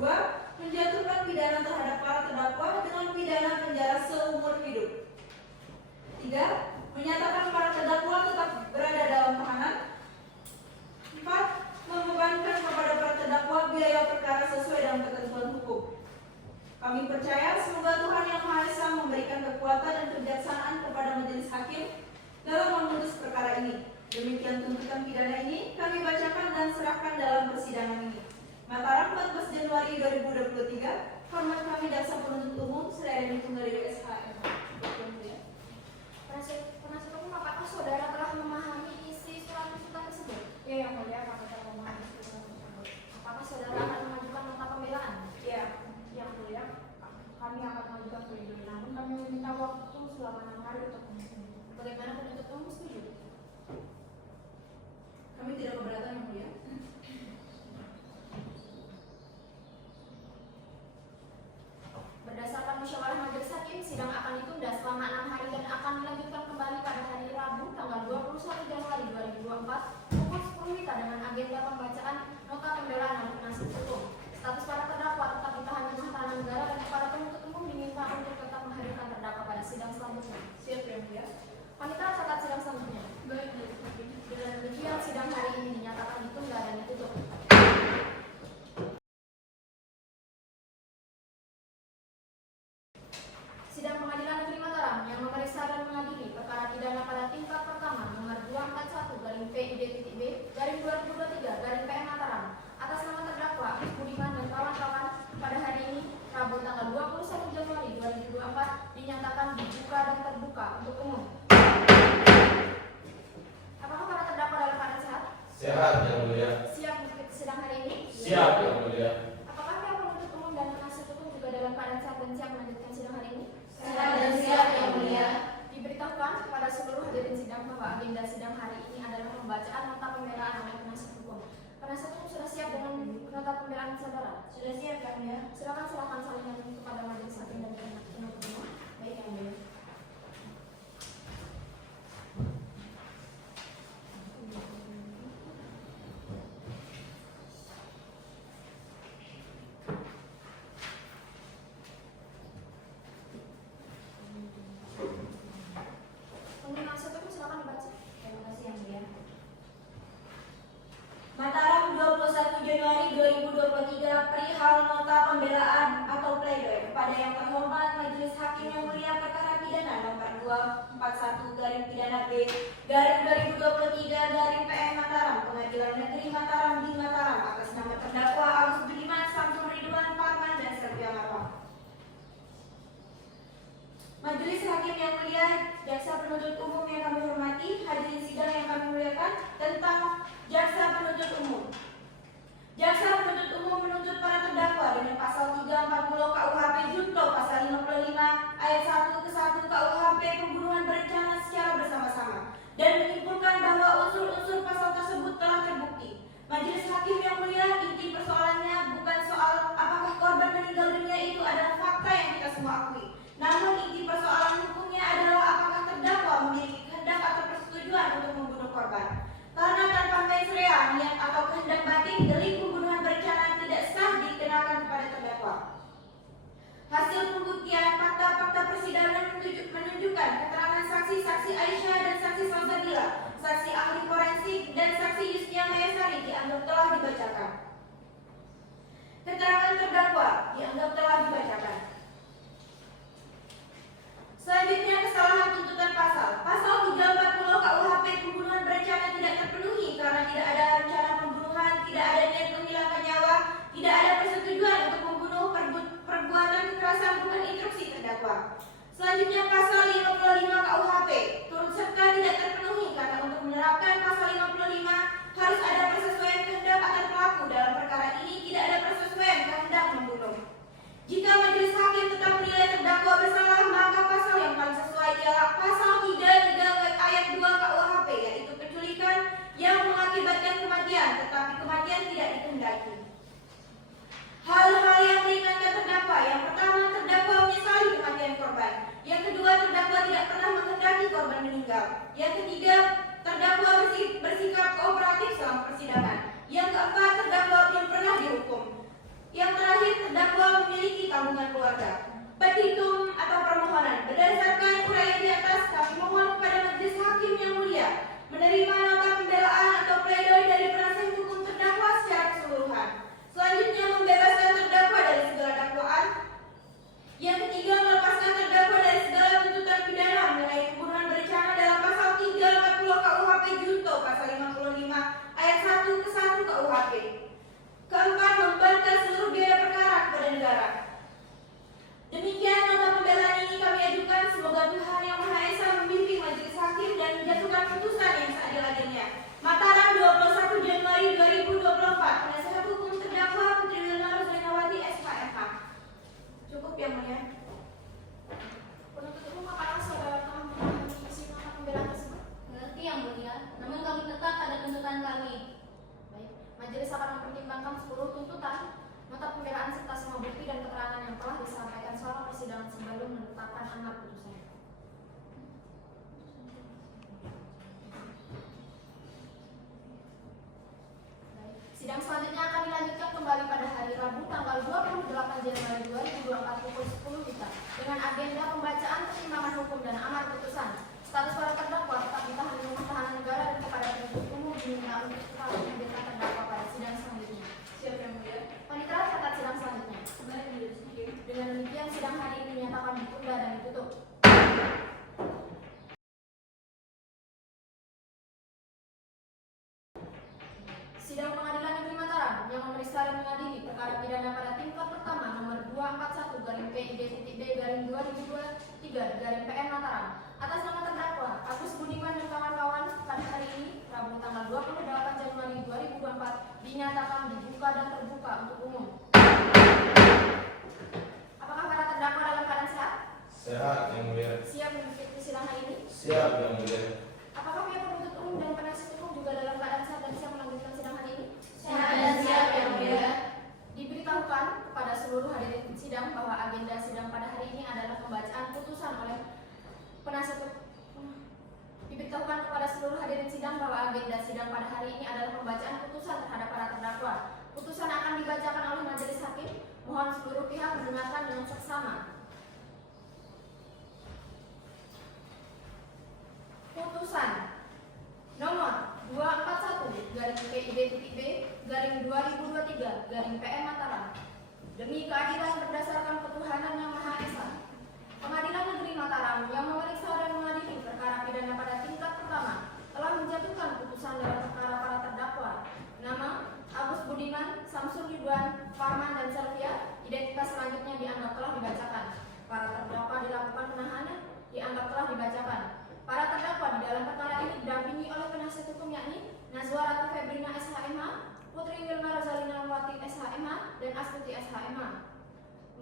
2. Menjatuhkan pidana terhadap para terdakwa dengan pidana penjara seumur hidup. 3. Menyatakan para terdakwa tetap berada dalam tahanan. 4. dan tuntutan pidana ini kami bacakan dan serahkan dalam persidangan ini. Mataram 14 Januari 2023. Hormat kami Jaksa Penuntut Umum Sri Tunggal SHM. Penasihat hukum, apakah saudara telah memahami isi surat tuntutan tersebut? Ya, yang mulia, kami telah memahami tuntutan tersebut. Apakah saudara akan mengajukan nota pembelaan? Ya, yang mulia, kami akan mengajukan pledoi, namun kami meminta waktu selama 6 hari untuk menyusun. Bagaimana penuntut umum setuju? Kami tidak keberatan yang mulia. Berdasarkan musyawarah majelis hakim, sidang akan ditunda selama 6 hari dan akan dilanjutkan kembali pada hari Rabu tanggal 21 Januari 2024 pukul 10 WITA dengan agenda pembacaan nota pembelaan oleh penasihat hukum. Status para terdakwa tetap ditahan di tahanan negara dan kepada penuntut umum diminta untuk tetap menghadirkan terdakwa pada sidang selanjutnya. Siap yang mulia. Panitia catat sidang selanjutnya. Baik, majelis hakim. Dengan demikian sidang hari ini dinyatakan ditunda dan ditutup. Sidang Pengadilan Negeri Mataram yang memeriksa dan mengadili perkara pidana pada tingkat pertama nomor 241/P/IDTB/2023/PM Mataram atas nama terdakwa Agus Budiman dan kawan-kawan pada hari ini Rabu tanggal 21 Januari 2024 dinyatakan dibuka dan terbuka untuk umum. Apakah para terdakwa dalam keadaan sehat? Sehat yang mulia. Siap mengikuti sidang hari ini? Siap yang mulia. Apakah pihak penuntut umum dan penasihat hukum juga dalam keadaan sehat dan siap melanjutkan sidang hari ini? Sehat dan siap yang mulia. Diberitahukan kepada seluruh hadirin sidang bahwa agenda sidang hari ini adalah pembacaan nota pembelaan oleh penasihat hukum. Penasihat hukum sudah siap dengan nota pembelaan saudara? Sudah siap kan ya? Silakan serahkan salinan kepada majelis hakim dan penuntut umum. Baik yang mulia. Penasihat hukum silakan dibaca. Terima kasih yang mulia. Mataram 21 Januari 2023 perihal nota pembelaan atau pledoi kepada yang terhormat Majelis Hakim yang Mulia perkara pidana nomor 241/P/2023/PM Mataram Pengadilan Negeri Mataram di Mataram atas nama terdakwa Agus Budiman, Samsul Ridwan, Parman dan Serpia Marwah. Majelis Hakim yang Mulia, Jaksa Penuntut Umum yang kami hormati, hadirin sidang yang kami muliakan, tentang Jaksa Penuntut Umum. Jaksa Penuntut Umum menuntut para terdakwa dengan pasal 340 KUHP junto pasal 55 ayat 1 ke 1 KUHP pembunuhan berencana secara bersama-sama dan menyimpulkan bahwa unsur-unsur pasal tersebut telah terbukti. Majelis Hakim yang Mulia, inti persoalannya bukan soal apakah korban meninggal dunia itu adalah fakta yang kita semua akui. Namun inti persoalan hukumnya adalah apakah terdakwa memiliki kehendak atau persetujuan untuk membunuh korban. Karena tanpa mens rea, niat atau kehendak batin, delik pembunuhan berencana tidak sah dikenakan kepada terdakwa. Hasil pembuktian fakta-fakta persidangan menunjukkan keterangan saksi-saksi Aisyah dan saksi Salsabila, saksi ahli forensik dan saksi Yusnia Mayasari dianggap telah dibacakan. Keterangan terdakwa dianggap telah dibacakan. Selanjutnya kesalahan tuntutan pasal. Pasal 340 KUHP pembunuhan berencana tidak terpenuhi karena tidak ada rencana pembunuhan, tidak ada niat menghilangkan nyawa, tidak ada persetujuan untuk membunuh, perbuatan kekerasan bukan instruksi terdakwa. Selanjutnya pasal 55 KUHP turut serta tidak terpenuhi karena untuk menerapkan pasal 55 harus ada persesuaian kehendak antar pelaku. Dalam perkara ini tidak ada persesuaian kehendak membunuh. Jika majelis hakim tetap menilai terdakwa bersalah, maka pasal yang paling sesuai ialah pasal 33 ayat 2 KUHP, yaitu penculikan yang mengakibatkan kematian, tetapi kematian tidak dikehendaki. Hal-hal yang meringankan terdakwa. Yang pertama, terdakwa menyesali kematian korban. Yang kedua, terdakwa tidak pernah menghendaki korban meninggal. Yang ketiga, terdakwa bersikap kooperatif selama persidangan. Yang keempat, terdakwa belum pernah dihukum. Yang terakhir, terdakwa memiliki tabungan keluarga. Petitum atau permohonan. Berdasarkan uraian di atas, kami mohon kepada Majelis Hakim yang Mulia menerima nota pembelaan atau pledoi dari penasihat hukum terdakwa secara keseluruhan. Selanjutnya, membebaskan terdakwa dari segala dakwaan. Yang ketiga, melepaskan terdakwa dari segala tuntutan pidana mengenai pembunuhan berencana dalam pasal 340 KUHP junto pasal 55 Sidang selanjutnya akan dilanjutkan kembali pada hari Rabu tanggal 28 Januari 2024 pukul 10 WITA dengan agenda pembacaan pertimbangan hukum dan amar putusan. Status para terdakwa tetap ditahan di rumah tahanan negara dan kepada penuntut umum diminta untuk tetap menghadirkan terdakwa pada sidang selanjutnya. Siap yang mulia. Panitera catat sidang selanjutnya. Dengan demikian sidang hari ini dinyatakan ditunda dan ditutup. Sidang Pengadilan Negeri Mataram yang memeriksa dan mengadili perkara pidana pada tingkat pertama nomor 241/PID-B/2023/PN Mataram atas nama terdakwa Agus Budiman dan kawan-kawan pada hari ini Rabu tanggal 28 Januari 2024 dinyatakan dibuka dan terbuka untuk umum. Apakah para terdakwa dalam keadaan sehat? Sehat yang mulia. Siap mengikuti sidang hari ini? Siap yang mulia. Apakah pihak penuntut umum dan penasihat hukum juga dalam keadaan sehat dan bisa melanjutkan sidang hari ini? Sehat dan siap yang mulia. Diberitahukan kepada seluruh hadirin sidang bahwa agenda sidang pada hari ini adalah pembacaan putusan oleh penasihat hukum. Diberitahukan kepada seluruh hadirin sidang bahwa agenda sidang pada hari ini adalah pembacaan putusan terhadap para terdakwa. Putusan akan dibacakan oleh majelis hakim. Mohon seluruh pihak mendengarkan dengan seksama. Putusan nomor 241/PID-B/2023/PN Mataram. Demi keadilan berdasarkan ketuhanan yang Maha Esa, Pengadilan Negeri Mataram yang memeriksa dan mengadili perkara pidana pada tingkat pertama telah menjatuhkan putusan dalam perkara para terdakwa nama Agus Budiman, Samsul Ridwan, Farman dan Selvia. Identitas selanjutnya dianggap telah dibacakan. Para terdakwa dilakukan penahanan dianggap telah dibacakan. Para terdakwa di dalam perkara ini didampingi oleh penasihat hukum yakni Nazwa Ratu Febrina SHMH, Putri Wilma Rozalina Wati SHMH, dan Astuti SHMH.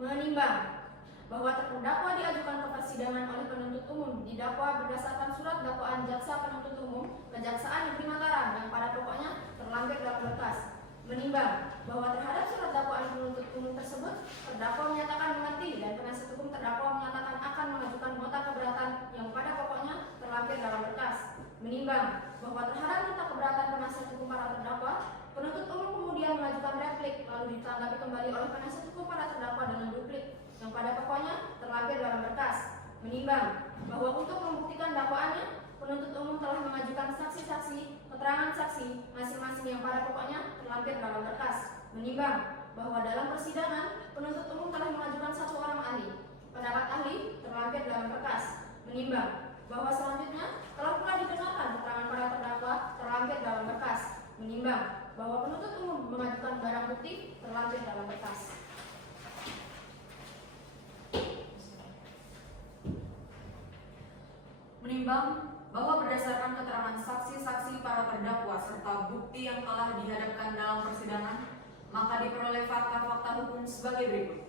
Menimbang bahwa terdakwa diajukan ke persidangan oleh penuntut umum didakwa berdasarkan surat dakwaan jaksa penuntut umum Kejaksaan Negeri Mataram yang pada pokoknya terlampir dalam berkas. Menimbang bahwa terhadap surat dakwaan penuntut umum tersebut terdakwa menyatakan mengerti dan penasihat hukum terdakwa menyatakan akan mengajukan nota keberatan yang pada pokoknya terlampir dalam berkas. Menimbang bahwa terhadap nota keberatan penasihat hukum para terdakwa, penuntut umum kemudian mengajukan replik lalu ditanggapi kembali oleh penasihat hukum para terdakwa dengan duplik yang pada pokoknya terlampir dalam berkas. Menimbang bahwa untuk membuktikan dakwaannya, penuntut umum telah mengajukan saksi-saksi, keterangan saksi masing-masing yang pada pokoknya terlampir dalam berkas. Menimbang bahwa dalam persidangan, penuntut umum telah mengajukan satu orang ahli. Pendapat ahli terlampir dalam berkas. Menimbang bahwa selanjutnya telah pula didengarkan keterangan para terdakwa terlampir dalam berkas. Menimbang bahwa penuntut umum mengajukan barang bukti terlampir dalam berkas. Menimbang bahwa berdasarkan keterangan saksi-saksi para terdakwa serta bukti yang telah dihadapkan dalam persidangan, maka diperoleh fakta-fakta hukum sebagai berikut.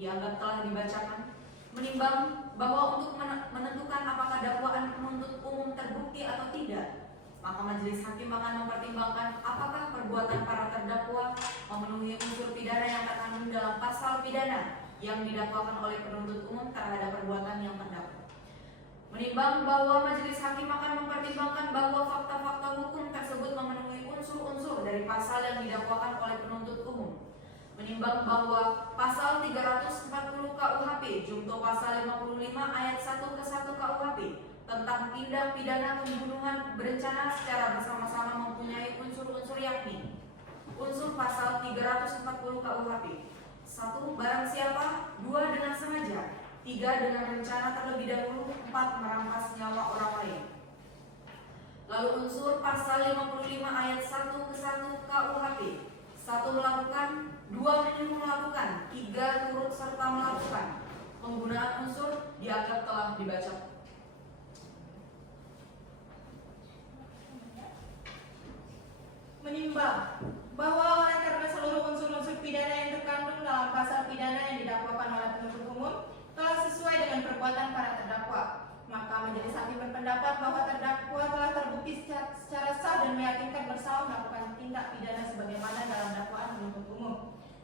Dianggap telah dibacakan. Menimbang bahwa untuk menentukan apakah dakwaan penuntut umum terbukti atau tidak, maka majelis hakim akan mempertimbangkan apakah perbuatan para terdakwa memenuhi unsur pidana yang terkandung dalam pasal pidana yang didakwakan oleh penuntut umum terhadap perbuatan yang terdakwa. Menimbang bahwa majelis hakim akan mempertimbangkan bahwa fakta-fakta hukum tersebut memenuhi unsur-unsur dari pasal yang didakwakan oleh penuntut umum. Menimbang bahwa pasal 340 KUHP junto pasal 55 ayat 1 ke 1 KUHP tentang tindak pidana pembunuhan berencana secara bersama-sama mempunyai unsur-unsur yakni unsur pasal 340 KUHP 1. Barang siapa, 2. Dengan sengaja, 3. Dengan rencana terlebih dahulu, 4. Merampas nyawa orang lain. Lalu unsur pasal 55 ayat 1 ke 1 KUHP 1. Melakukan, 2. Menyuruh melakukan, 3. Turut serta melakukan. Penggunaan unsur dianggap telah dibaca. Menimbang bahwa oleh karena seluruh unsur-unsur pidana yang terkandung dalam pasal pidana yang didakwakan oleh penuntut umum telah sesuai dengan perbuatan para terdakwa, maka majelis hakim berpendapat bahwa terdakwa telah terbukti secara sah dan meyakinkan bersalah melakukan tindak pidana sebagaimana dalam dakwaan penuntut umum.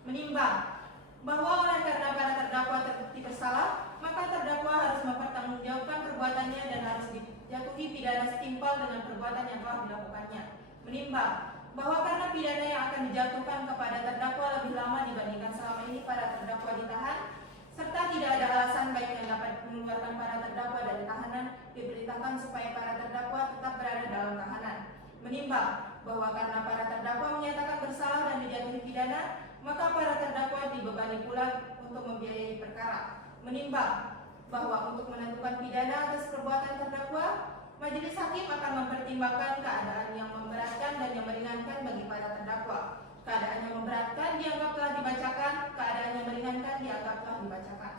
Menimbang bahwa oleh karena para terdakwa terbukti bersalah, maka terdakwa harus mempertanggungjawabkan perbuatannya dan harus dijatuhi pidana setimpal dengan perbuatan yang telah dilakukannya. Menimbang bahwa karena pidana yang akan dijatuhkan kepada terdakwa lebih lama dibandingkan selama ini para terdakwa ditahan, serta tidak ada alasan baik yang dapat mengeluarkan para terdakwa dari tahanan, diperintahkan supaya para terdakwa tetap berada dalam tahanan. Menimbang bahwa karena para terdakwa menyatakan bersalah dan dijatuhi pidana, maka para terdakwa dibebani pula untuk membiayai perkara. Menimbang bahwa untuk menentukan pidana atas perbuatan terdakwa, majelis hakim akan mempertimbangkan keadaan yang memberatkan dan yang meringankan bagi para terdakwa. Keadaan yang memberatkan dianggap telah dibacakan, keadaan yang meringankan dianggap telah dibacakan.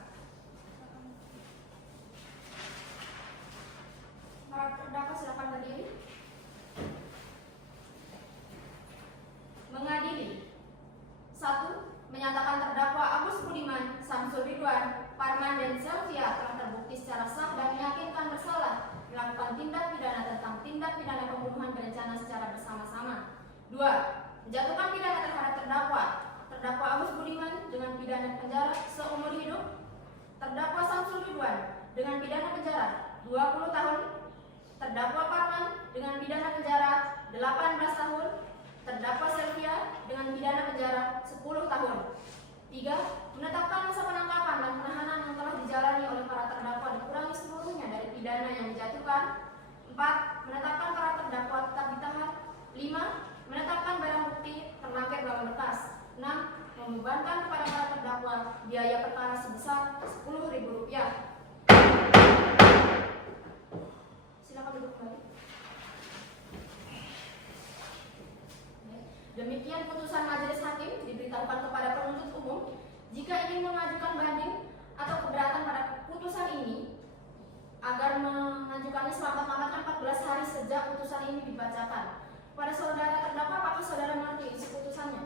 Para terdakwa silakan berdiri. Mengadili. 1. Menyatakan terdakwa Agus Budiman, Samsul Ridwan, Parman dan Sylvia telah terbukti secara sah dan meyakinkan bersalah melakukan tindak pidana tentang tindak pidana pembunuhan berencana secara bersama-sama. 2. Menjatuhkan pidana terhadap terdakwa Agus Budiman dengan pidana penjara seumur hidup, terdakwa Samsul Ridwan dengan pidana penjara 20 tahun, terdakwa Parman dengan pidana penjara 18 tahun, terdakwa Sylvia dengan pidana penjara 10 tahun. 3. Menetapkan masa penangkapan dan penahanan yang telah dijalani oleh para terdakwa dikurangi seluruhnya dari pidana yang dijatuhkan. 4. Menetapkan para terdakwa tetap ditahan. 5. Menetapkan barang bukti terlampir dalam berkas. 6. Membebankan kepada para terdakwa biaya perkara sebesar Rp10.000. Silakan duduk kembali. Demikian putusan majelis hakim diberitahukan kepada penuntut umum. Jika ingin mengajukan banding atau keberatan pada putusan ini, agar mengajukannya selambat-lambatkan 14 hari sejak putusan ini dibacakan. Pada saudara terdakwa, apakah saudara mengerti isi putusannya?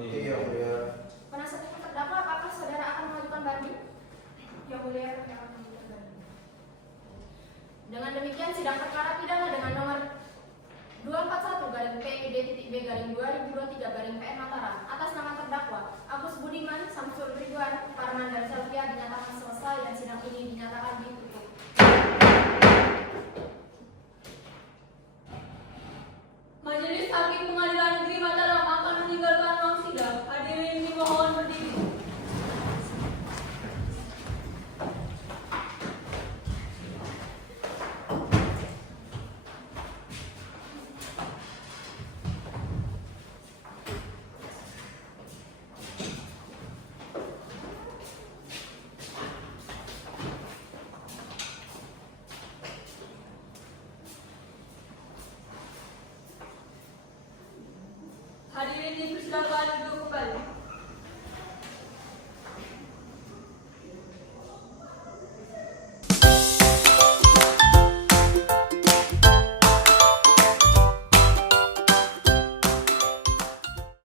Iya, mulia. Penasihat hukum terdakwa, apakah saudara akan mengajukan banding? Yang mulia, kami akan mengajukan banding. Dengan demikian, sidang perkara pidana dengan nomor 241-PID.B-2023-PN Mataram atas nama terdakwa Agus Budiman, Samsul Ridwan, Parman dan Sylvia dinyatakan selesai dan sidang ini dinyatakan ditutup. Majelis Hakim Pengadilan Negeri Mataram akan meninggalkan ruang sidang. Hadirin dimohon berdiri. Hadirin dipersilakan duduk kembali.